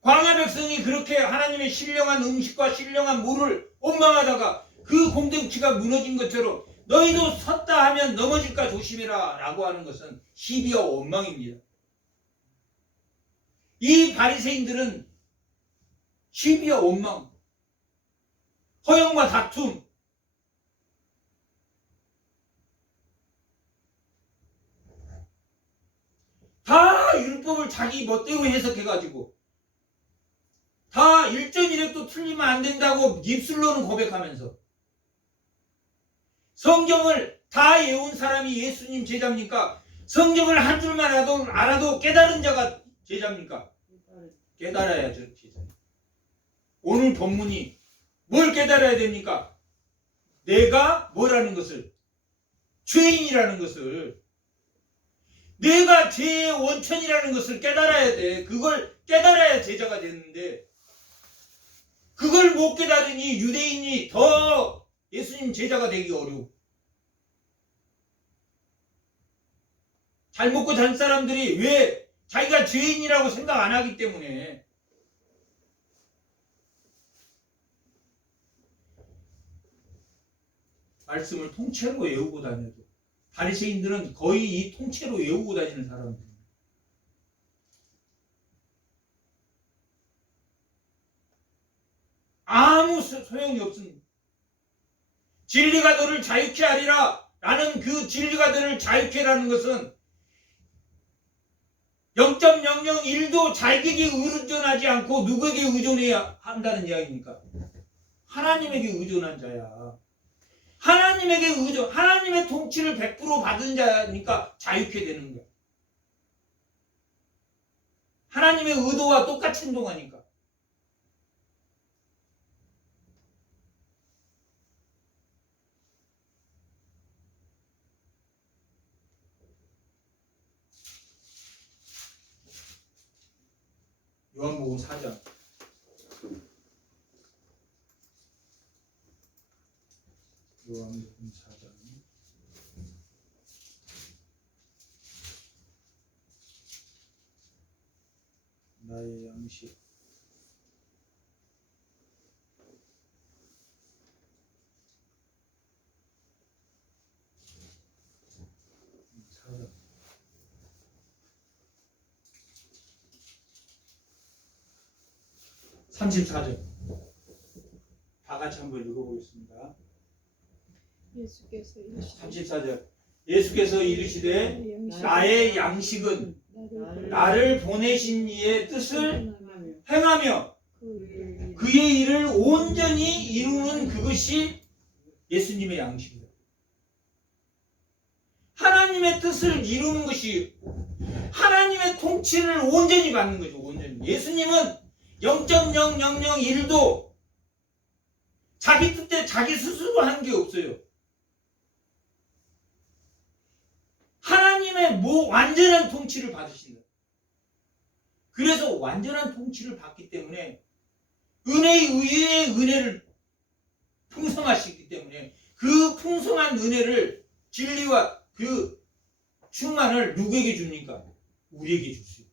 광야 백성이 그렇게 하나님의 신령한 음식과 신령한 물을 원망하다가 그 공동체가 무너진 것처럼 너희도 섰다 하면 넘어질까 조심해라 라고 하는 것은 시비와 원망입니다. 이 바리새인들은 시비와 원망, 허영과 다툼, 다 율법을 자기 멋대로 해석해가지고 다 1.1획도 틀리면 안 된다고 입술로는 고백하면서 성경을 다 외운 사람이 예수님 제자입니까? 성경을 한 줄만 알아도 깨달은 자가 제자입니까? 깨달아야죠, 제자. 오늘 본문이 뭘 깨달아야 됩니까? 내가 뭐라는 것을, 죄인이라는 것을, 내가 죄의 원천이라는 것을 깨달아야 돼. 그걸 깨달아야 제자가 되는데 그걸 못 깨달으니 유대인이 더 예수님 제자가 되기 어려워. 잘 먹고 잘 사람들이 왜 자기가 죄인이라고 생각 안 하기 때문에. 말씀을 통째로 외우고 다녀도 바리새인들은 거의 이 통째로 외우고 다니는 사람들입니다. 아무 소용이 없습니다. 진리가 너를 자유케 하리라 라는 그 진리가 너를 자유케 하라는 것은 0.001도 자기에게 의존하지 않고 누구에게 의존해야 한다는 이야기입니까? 하나님에게 의존한 자야. 하나님에게 의존, 하나님의 통치를 100% 받은 자니까 자유케 되는 거야. 하나님의 의도와 똑같이 행동하니까. 요한복음 4장. 요한복음 4장. 나의 양식. 34절. 다 같이 한번 읽어보겠습니다. 예수께서 이르시되 34절. 예수께서 이르시되 나의 양식은 나를 보내신 이의 뜻을 행하며 그의 일을 온전히 이루는 그것이 예수님의 양식이다. 하나님의 뜻을 이루는 것이 하나님의 통치를 온전히 받는 거죠. 온전히. 예수님은 0.0001도 자기 뜻대 자기 스스로 한 게 없어요. 하나님의 완전한 통치를 받으신다. 그래서 완전한 통치를 받기 때문에 은혜의 의의 은혜를 풍성하시기 때문에 그 풍성한 은혜를 진리와 그 충만을 누구에게 줍니까? 우리에게 줄 수 있다.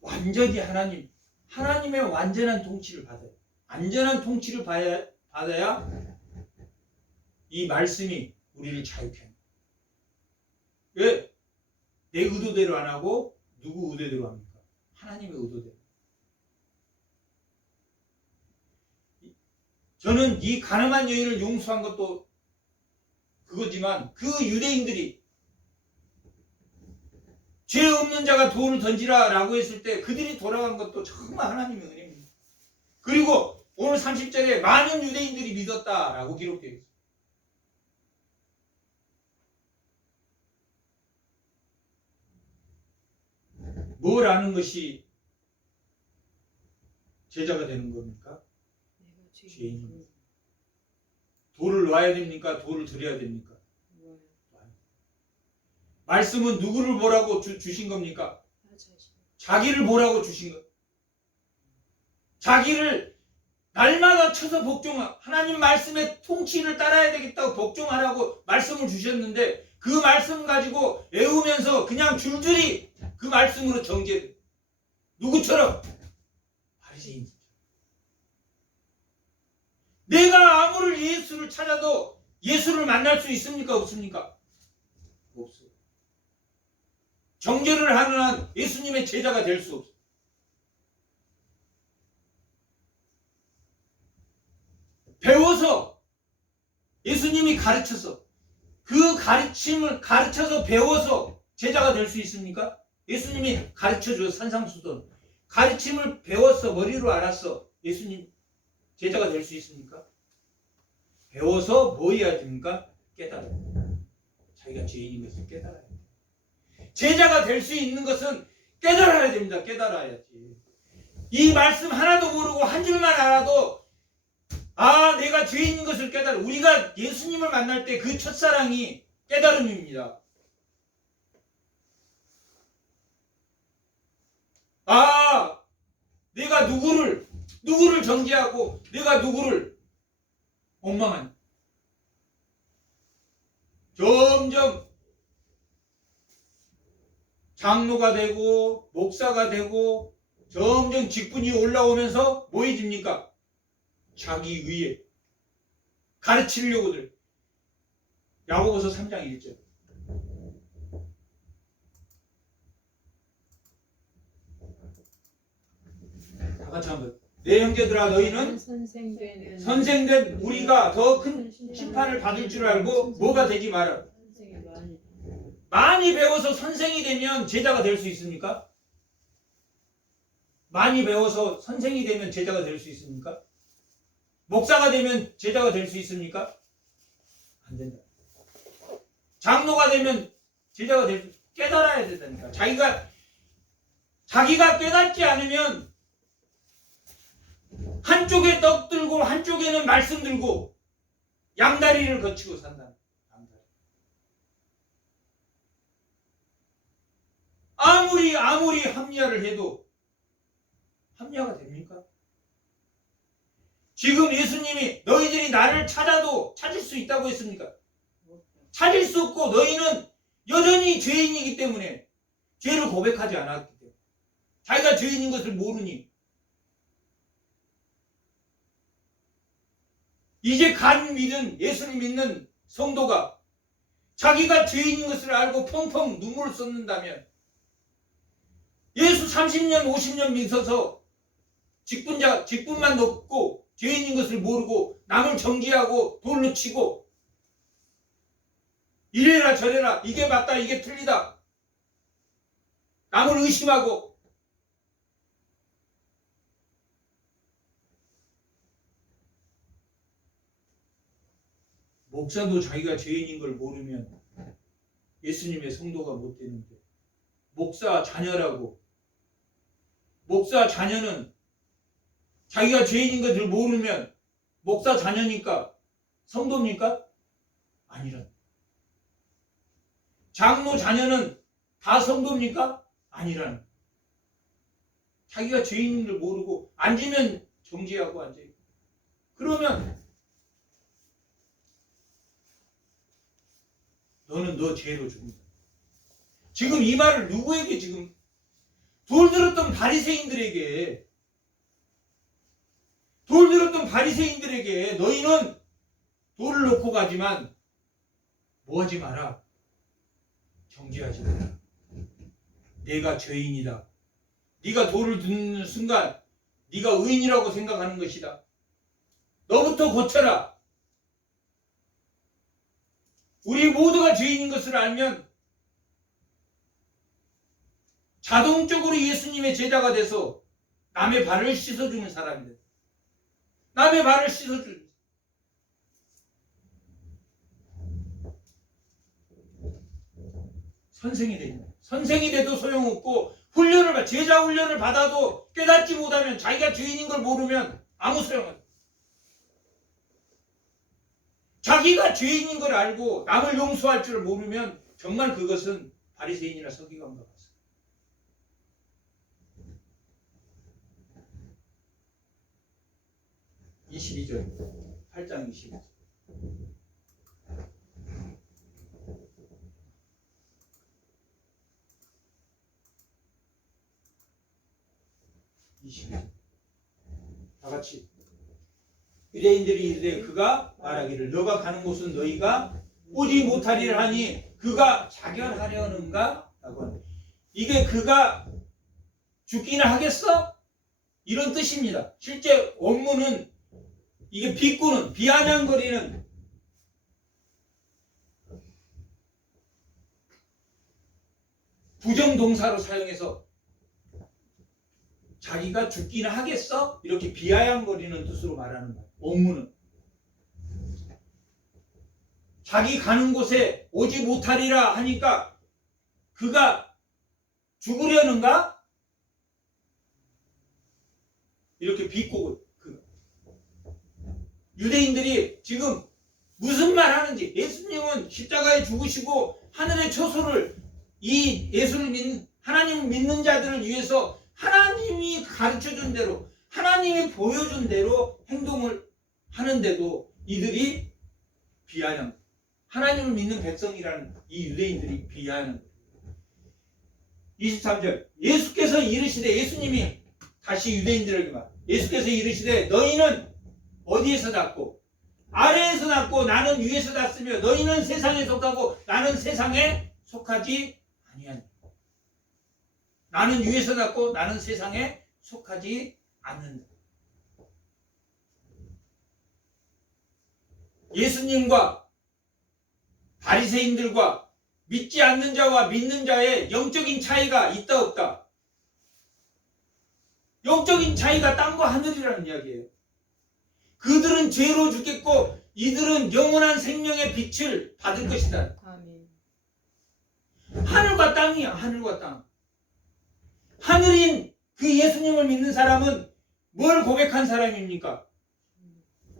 완전히 하나님의 완전한 통치를 받아요. 완전한 통치를 받아야 이 말씀이 우리를 자유케 합니다. 왜? 내 의도대로 안 하고 누구 의도대로 합니까? 하나님의 의도대로. 저는 이 가늠한 여인을 용서한 것도 그거지만 그 유대인들이 죄 없는 자가 돌을 던지라 라고 했을 때 그들이 돌아간 것도 정말 하나님의 은혜입니다. 그리고 오늘 30절에 많은 유대인들이 믿었다라고 기록되어 있습니다. 뭘 아는 것이 제자가 되는 겁니까? 죄인입니다. 돌을 놔야 됩니까? 돌을 드려야 됩니까? 말씀은 누구를 보라고 주신 겁니까? 자기를 보라고 주신 것. 자기를 날마다 쳐서 하나님 말씀의 통치를 따라야 되겠다고 복종하라고 말씀을 주셨는데 그 말씀 가지고 외우면서 그냥 줄줄이 그 말씀으로 정죄. 누구처럼? 바리새인. 내가 아무리 예수를 찾아도 예수를 만날 수 있습니까? 없습니까? 없어요. 정죄를 하는 한 예수님의 제자가 될 수 없어요. 배워서 예수님이 가르쳐서 그 가르침을 가르쳐서 배워서 제자가 될 수 있습니까? 예수님이 가르쳐줘요. 산상수돈. 가르침을 배웠어. 머리로 알았어. 예수님 제자가 될 수 있습니까? 배워서 뭐 해야 됩니까? 깨달아야 돼요. 자기가 죄인인 것을 깨달아야 돼요. 제자가 될 수 있는 것은 깨달아야 됩니다. 깨달아야지. 이 말씀 하나도 모르고 한 줄만 알아도 내가 죄인인 것을 깨달아. 우리가 예수님을 만날 때 그 첫사랑이 깨달음입니다. 내가 누구를 정죄하고 내가 누구를 원망하니. 점점 장로가 되고 목사가 되고 점점 직분이 올라오면서 뭐 해집니까? 자기 위에 가르치려고들. 야고보서 3장 1절. 다 같이 한번. 내 형제들아 너희는 선생된 우리가 더 큰 심판을 받을 줄 알고 뭐가 되지 마라. 많이 배워서 선생이 되면 제자가 될 수 있습니까? 많이 배워서 선생이 되면 제자가 될 수 있습니까? 목사가 되면 제자가 될 수 있습니까? 안 된다. 장로가 되면 제자가 될 수, 깨달아야 된다니까. 자기가 깨닫지 않으면 한쪽에 떡 들고 한쪽에는 말씀 들고 양다리를 거치고 산다. 아무리 합리화를 해도 합리화가 됩니까? 지금 예수님이 너희들이 나를 찾아도 찾을 수 있다고 했습니까? 찾을 수 없고 너희는 여전히 죄인이기 때문에 죄를 고백하지 않았기 때문에 자기가 죄인인 것을 모르니 이제 간 믿은 예수를 믿는 성도가 자기가 죄인인 것을 알고 펑펑 눈물을 쏟는다면 예수 30년 50년 믿어서 직분만 높고 죄인인 것을 모르고 남을 정죄하고 돌로 치고 이래라 저래라 이게 맞다 이게 틀리다 남을 의심하고 목사도 자기가 죄인인 걸 모르면 예수님의 성도가 못 되는데 목사 자녀라고 목사 자녀는 자기가 죄인인 것을 모르면 목사 자녀니까 성도입니까? 아니란. 장로 자녀는 다 성도입니까? 아니란. 자기가 죄인인 걸 모르고 앉으면 정죄하고 앉아있고 그러면 너는 너 죄로 죽는다. 지금 이 말을 누구에게 지금 돌 들었던 바리새인들에게 너희는 돌을 놓고 가지만 뭐하지 마라. 정죄하지 마라. 내가 죄인이다. 네가 돌을 듣는 순간 네가 의인이라고 생각하는 것이다. 너부터 고쳐라. 우리 모두가 죄인인 것을 알면 자동적으로 예수님의 제자가 돼서 남의 발을 씻어주는 사람이 돼. 남의 발을 씻어주는 선생이 되는 거예요. 선생이 돼도 소용없고 제자 훈련을 받아도 깨닫지 못하면 자기가 죄인인 걸 모르면 아무 소용없어요. 자기가 죄인인 걸 알고 남을 용서할 줄 모르면 정말 그것은 바리새인이나 서기관과 같습니다. 22절 8장 22절 다 같이 유대인들이 이르되 그가 말하기를 너가 가는 곳은 너희가 오지 못하리라 하니 그가 자결하려는가? 라고 합니다. 이게 그가 죽기나 하겠어? 이런 뜻입니다. 실제 원문은 이게 비꼬는 비아냥거리는 부정동사로 사용해서 자기가 죽기나 하겠어? 이렇게 비아냥거리는 뜻으로 말하는 거예요. 원문은 자기 가는 곳에 오지 못하리라 하니까 그가 죽으려는가? 이렇게 비꼬고 유대인들이 지금 무슨 말 하는지 예수님은 십자가에 죽으시고 하늘의 처소를 이 예수를 믿는 하나님을 믿는 자들을 위해서 하나님이 가르쳐준 대로 하나님이 보여준 대로 행동을 하는데도 이들이 비하는 하나님을 믿는 백성이라는 이 유대인들이 비하는 23절 예수께서 이르시되 예수님이 다시 유대인들에게 말 예수께서 이르시되 너희는 어디에서 났고 아래에서 났고 나는 위에서 났으며 너희는 세상에 속하고 나는 세상에 속하지 아니하니 나는 위에서 났고 나는 세상에 속하지 않는다. 예수님과 바리새인들과 믿지 않는 자와 믿는 자의 영적인 차이가 있다 없다. 영적인 차이가 땅과 하늘이라는 이야기예요. 그들은 죄로 죽겠고 이들은 영원한 생명의 빛을 받을 것이다. 아멘. 하늘과 땅이야. 하늘과 땅. 하늘인 그 예수님을 믿는 사람은 뭘 고백한 사람입니까?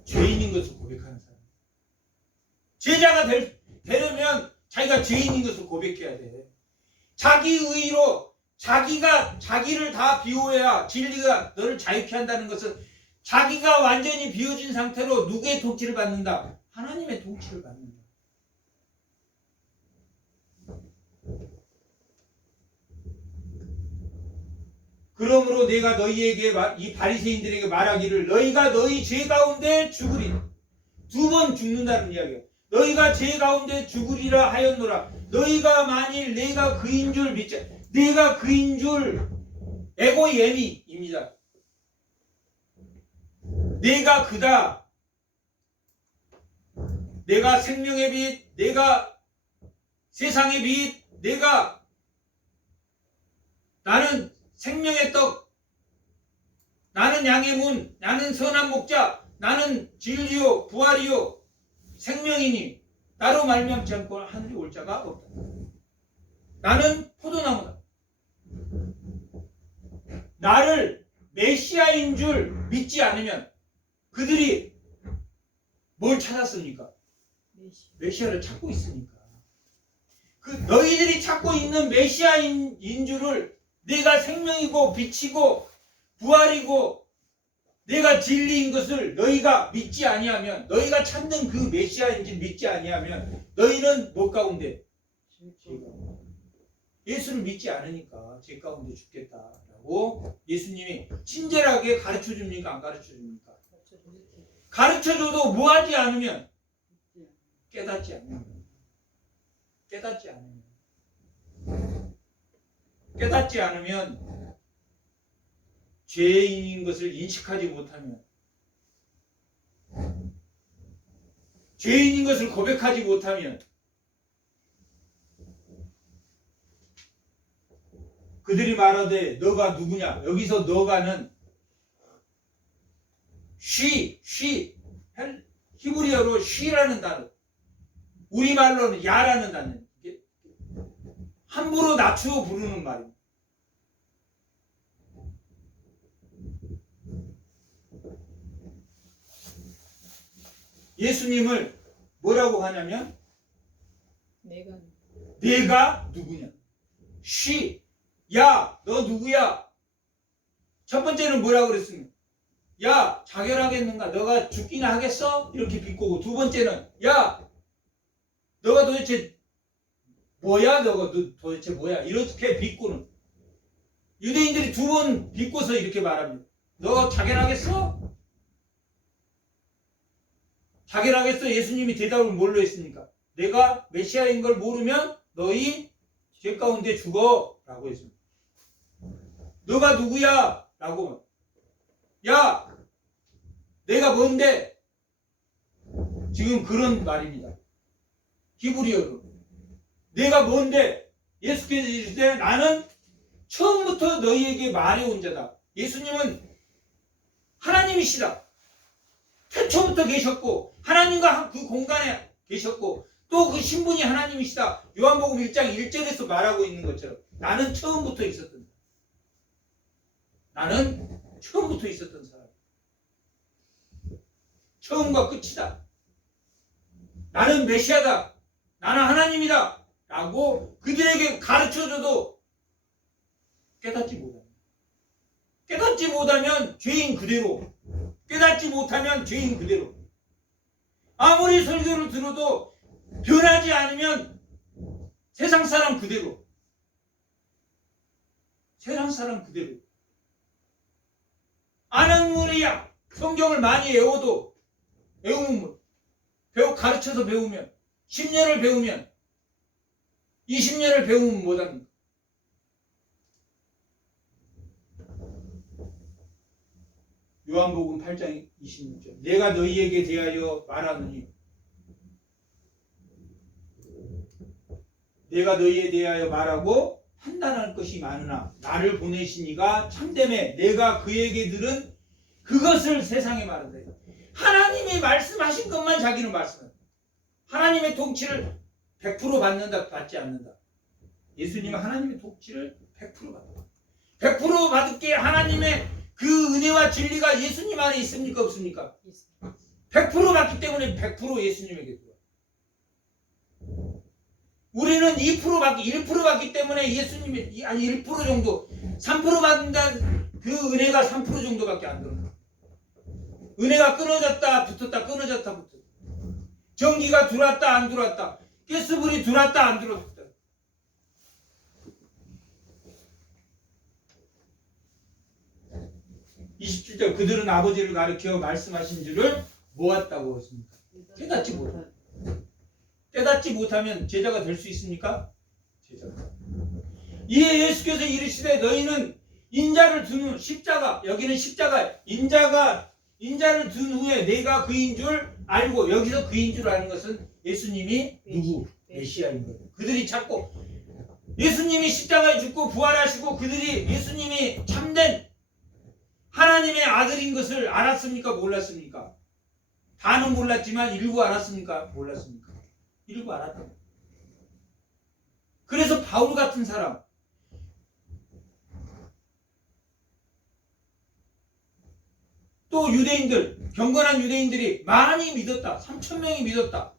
죄인인 것을 고백하는 사람. 제자가 되려면 자기가 죄인인 것을 고백해야 돼. 자기 의로 자기가 자기를 다 비워야 진리가 너를 자유케 한다는 것은 자기가 완전히 비워진 상태로 누구의 통치를 받는다? 하나님의 통치를 받는다. 그러므로 내가 너희에게 이 바리새인들에게 말하기를 너희가 너희 죄 가운데 죽으리라. 2번 죽는다는 이야기예요. 너희가 제 가운데 죽으리라 하였노라. 너희가 만일 내가 그인 줄 믿자. 내가 그인 줄 에고예미입니다. 내가 그다. 내가 생명의 빛, 내가 세상의 빛, 나는 생명의 떡, 나는 양의 문, 나는 선한 목자, 나는 진리요 부활이요 생명이니 나로 말미암지 않고 하늘에 올 자가 없다. 나는 포도나무다. 나를 메시아인 줄 믿지 않으면 그들이 뭘 찾았습니까? 메시아를 찾고 있으니까. 그 너희들이 찾고 있는 메시아인 줄을 내가 생명이고 빛이고 부활이고 내가 진리인 것을 너희가 믿지 아니하면, 너희가 찾는 그 메시아인지 믿지 아니하면 너희는 뭐 가운데? 예수를 믿지 않으니까 죄 가운데 죽겠다라고 예수님이 친절하게 가르쳐 줍니까? 안 가르쳐 줍니까? 가르쳐 줘도 뭐 하지 않으면, 깨닫지 않으면 죄인인 것을 인식하지 못하면, 죄인인 것을 고백하지 못하면 그들이 말하되 너가 누구냐? 여기서 너가는 히브리어로 쉬라는 단어, 우리말로는 야라는 단어, 함부로 낮추어 부르는 말입니다. 예수님을 뭐라고 하냐면 내가 누구냐? 야, 너 누구야? 첫 번째는 뭐라고 그랬습니까? 야, 자결하겠는가? 너가 죽기나 하겠어? 이렇게 비꼬고, 두 번째는 야, 너가 도대체 뭐야? 너가 도대체 뭐야? 이렇게 비꼬는, 유대인들이 두 번 비꼬서 이렇게 말합니다. 너 자결하겠어? 자결하겠어? 예수님이 대답을 뭘로 했습니까? 내가 메시아인 걸 모르면 너희 죄 가운데 죽어 라고 했습니다. 너가 누구야? 라고. 야, 내가 뭔데? 지금 그런 말입니다. 히브리어로. 내가 뭔데? 예수께서 이르시되 나는 처음부터 너희에게 말해온 자다. 예수님은 하나님이시다. 태초부터 계셨고 하나님과 그 공간에 계셨고 또 그 신분이 하나님이시다. 요한복음 1장 1절에서 말하고 있는 것처럼 나는 처음부터 있었던, 나는 처음부터 있었던 사람. 처음과 끝이다. 나는 메시아다. 나는 하나님이다. 라고 그들에게 가르쳐줘도 깨닫지 못하면 죄인 그대로. 깨닫지 못하면 죄인 그대로. 아무리 설교를 들어도 변하지 않으면 세상 사람 그대로. 세상 사람 그대로. 아는 문이야. 성경을 많이 외우면 가르쳐서 배우면 10년을 배우면 20년을 배우면 못합니다. 요한복음 8장 26절. 내가 너희에게 대하여 말하노니, 내가 너희에 대하여 말하고 판단할 것이 많으나 나를 보내신 이가 참되매 내가 그에게 들은 그것을 세상에 말한다. 하나님이 말씀하신 것만 자기는 말씀한다. 하나님의 통치를 100% 받는다, 받지 않는다. 예수님은 하나님의 통치를 100% 받는다. 100% 받을게. 하나님의 그 은혜와 진리가 예수님 안에 있습니까? 없습니까? 100% 받기 때문에 100% 예수님에게 들어와. 우리는 2% 받기, 1% 받기 때문에 예수님이, 아니 1% 정도, 3% 받는다. 그 은혜가 3% 정도밖에 안 들어요. 은혜가 끊어졌다 붙었다, 끊어졌다 붙었다. 전기가 들어왔다 안 들어왔다, 가스불이 들어왔다 안 들어왔다. 27절. 그들은 아버지를 가리켜 말씀하신 줄을 모았다고 했습니다. 깨닫지 못한다. 깨닫지 못하면 제자가 될 수 있습니까? 제자가. 이에 예수께서 이르시되 너희는 인자를 둔 후 십자가, 여기는 십자가, 인자를 둔 후에 내가 그인 줄 알고, 여기서 그인 줄 아는 것은 예수님이 누구? 메시아인 거예요. 그들이 찾고 예수님이 십자가에 죽고 부활하시고 그들이 예수님이 참된 하나님의 아들인 것을 알았습니까? 몰랐습니까? 다는 몰랐지만 일부 알았습니까? 몰랐습니까? 일부 알았다. 그래서 바울 같은 사람, 또 유대인들, 경건한 유대인들이 많이 믿었다. 3,000명이 믿었다.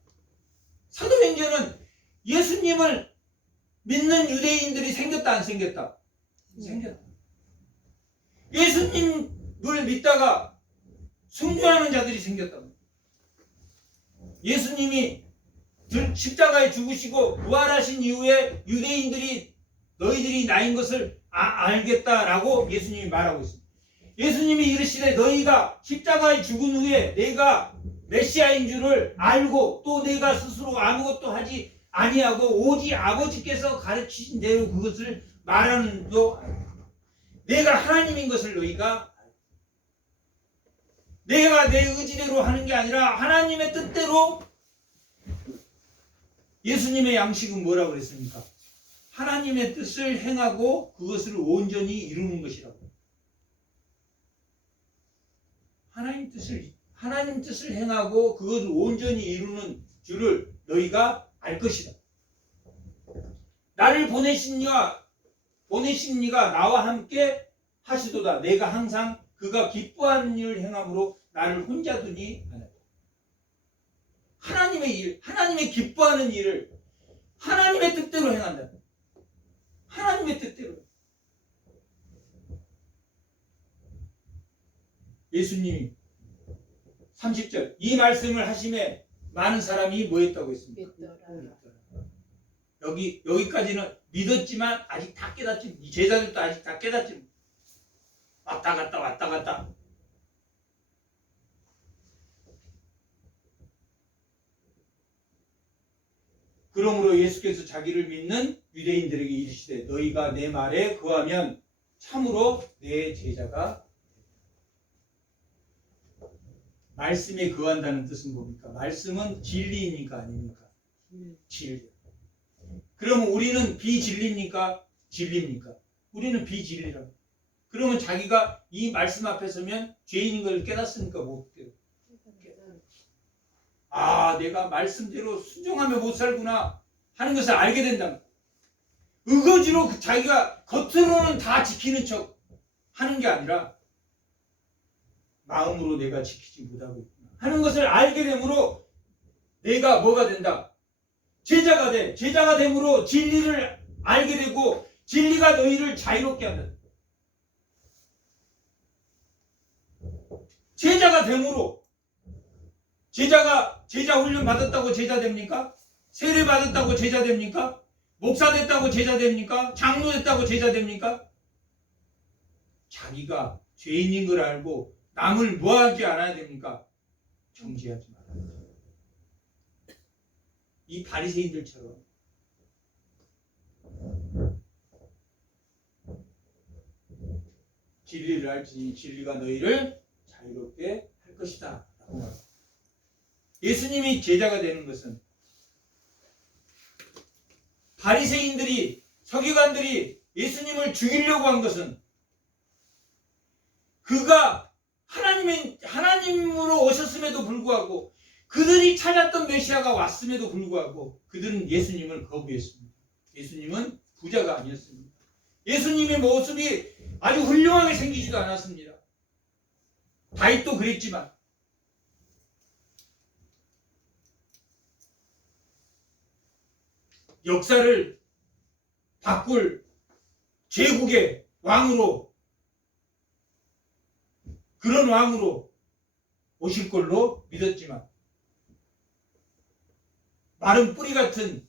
사도행전은 예수님을 믿는 유대인들이 생겼다, 안 생겼다? 생겼다. 예수님을 믿다가 순교하는 자들이 생겼다. 예수님이 십자가에 죽으시고 부활하신 이후에 유대인들이 너희들이 나인 것을 알겠다라고 예수님이 말하고 있습니다. 예수님이 이르시되 너희가 십자가에 죽은 후에 내가 메시아인 줄을 알고 또 내가 스스로 아무것도 하지 아니하고 오직 아버지께서 가르치신 대로 그것을 말하는 도 내가 하나님인 것을 너희가 내가 내 의지대로 하는 게 아니라 하나님의 뜻대로. 예수님의 양식은 뭐라고 그랬습니까? 하나님의 뜻을 행하고 그것을 온전히 이루는 것이라고. 하나님 뜻을 행하고 그것을 온전히 이루는 줄을 너희가 알 것이다. 나를 보내신 이가 나와 함께 하시도다. 내가 항상 그가 기뻐하는 일을 행함으로 나를 혼자 두니 않았다. 하나님의 일, 하나님의 기뻐하는 일을 하나님의 뜻대로 행한다. 하나님의 뜻대로. 예수님이 30절 이 말씀을 하심에 많은 사람이 뭐 했다고 했습니까? 여기까지는 믿었지만 아직 다 깨닫지, 이 제자들도 아직 다 깨닫지, 왔다 갔다. 그러므로 예수께서 자기를 믿는 유대인들에게 이르시되 너희가 내 말에 거하면 참으로 내 제자가. 말씀에 거한다는 뜻은 뭡니까? 말씀은 진리입니까? 아닙니까? 진리. 그러면 우리는 비진리입니까? 진리입니까? 우리는 비진리라고. 그러면 자기가 이 말씀 앞에 서면 죄인인 걸 깨닫습니까? 못 깨닫. 내가 말씀대로 순종하며 못 살구나 하는 것을 알게 된다. 의거지로 자기가 겉으로는 다 지키는 척 하는 게 아니라 마음으로 내가 지키지 못하고 있구나 하는 것을 알게 되므로 내가 뭐가 된다? 제자가 돼. 제자가 됨으로 진리를 알게 되고 진리가 너희를 자유롭게 한다. 제자가 됨으로. 제자 훈련 받았다고 제자 됩니까? 세례 받았다고 제자 됩니까? 목사 됐다고 제자 됩니까? 장로 됐다고 제자 됩니까? 자기가 죄인인 걸 알고 남을 뭐하지 않아야 됩니까? 정죄하지 말아야 됩니다. 이 바리새인들처럼 진리를 알지 진리가 너희를 자유롭게 할 것이다 라고 말합니다. 예수님이 제자가 되는 것은 바리새인들이 서기관들이 예수님을 죽이려고 한 것은 그가 하나님으로 오셨음에도 불구하고 그들이 찾았던 메시아가 왔음에도 불구하고 그들은 예수님을 거부했습니다. 예수님은 부자가 아니었습니다. 예수님의 모습이 아주 훌륭하게 생기지도 않았습니다. 다윗도 그랬지만 역사를 바꿀 제국의 왕으로 그런 왕으로 오실 걸로 믿었지만 마른 뿌리 같은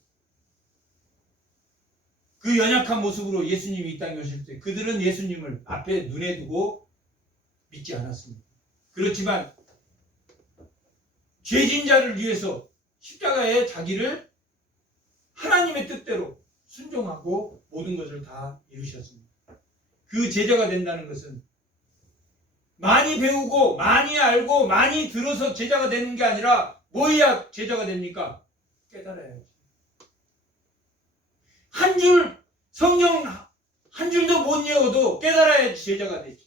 그 연약한 모습으로 예수님이 이 땅에 오실 때 그들은 예수님을 앞에 눈에 두고 믿지 않았습니다. 그렇지만 죄진 자를 위해서 십자가에 자기를 하나님의 뜻대로 순종하고 모든 것을 다 이루셨습니다. 그 제자가 된다는 것은 많이 배우고 많이 알고 많이 들어서 제자가 되는 게 아니라 뭐해야 제자가 됩니까? 깨달아야지. 한 줄 성경 한 줄도 못 외워도 깨달아야지 제자가 되지.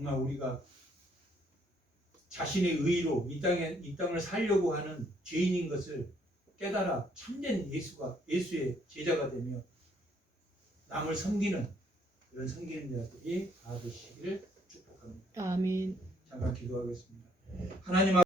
정말 우리가 자신의 의로 이 땅을 살려고 하는 죄인인 것을 깨달아 참된 예수의 제자가 되며 남을 섬기는 그런 섬기는 자들이 다 되시기를 축복합니다. 아멘. 잠깐 기도하겠습니다. 하나님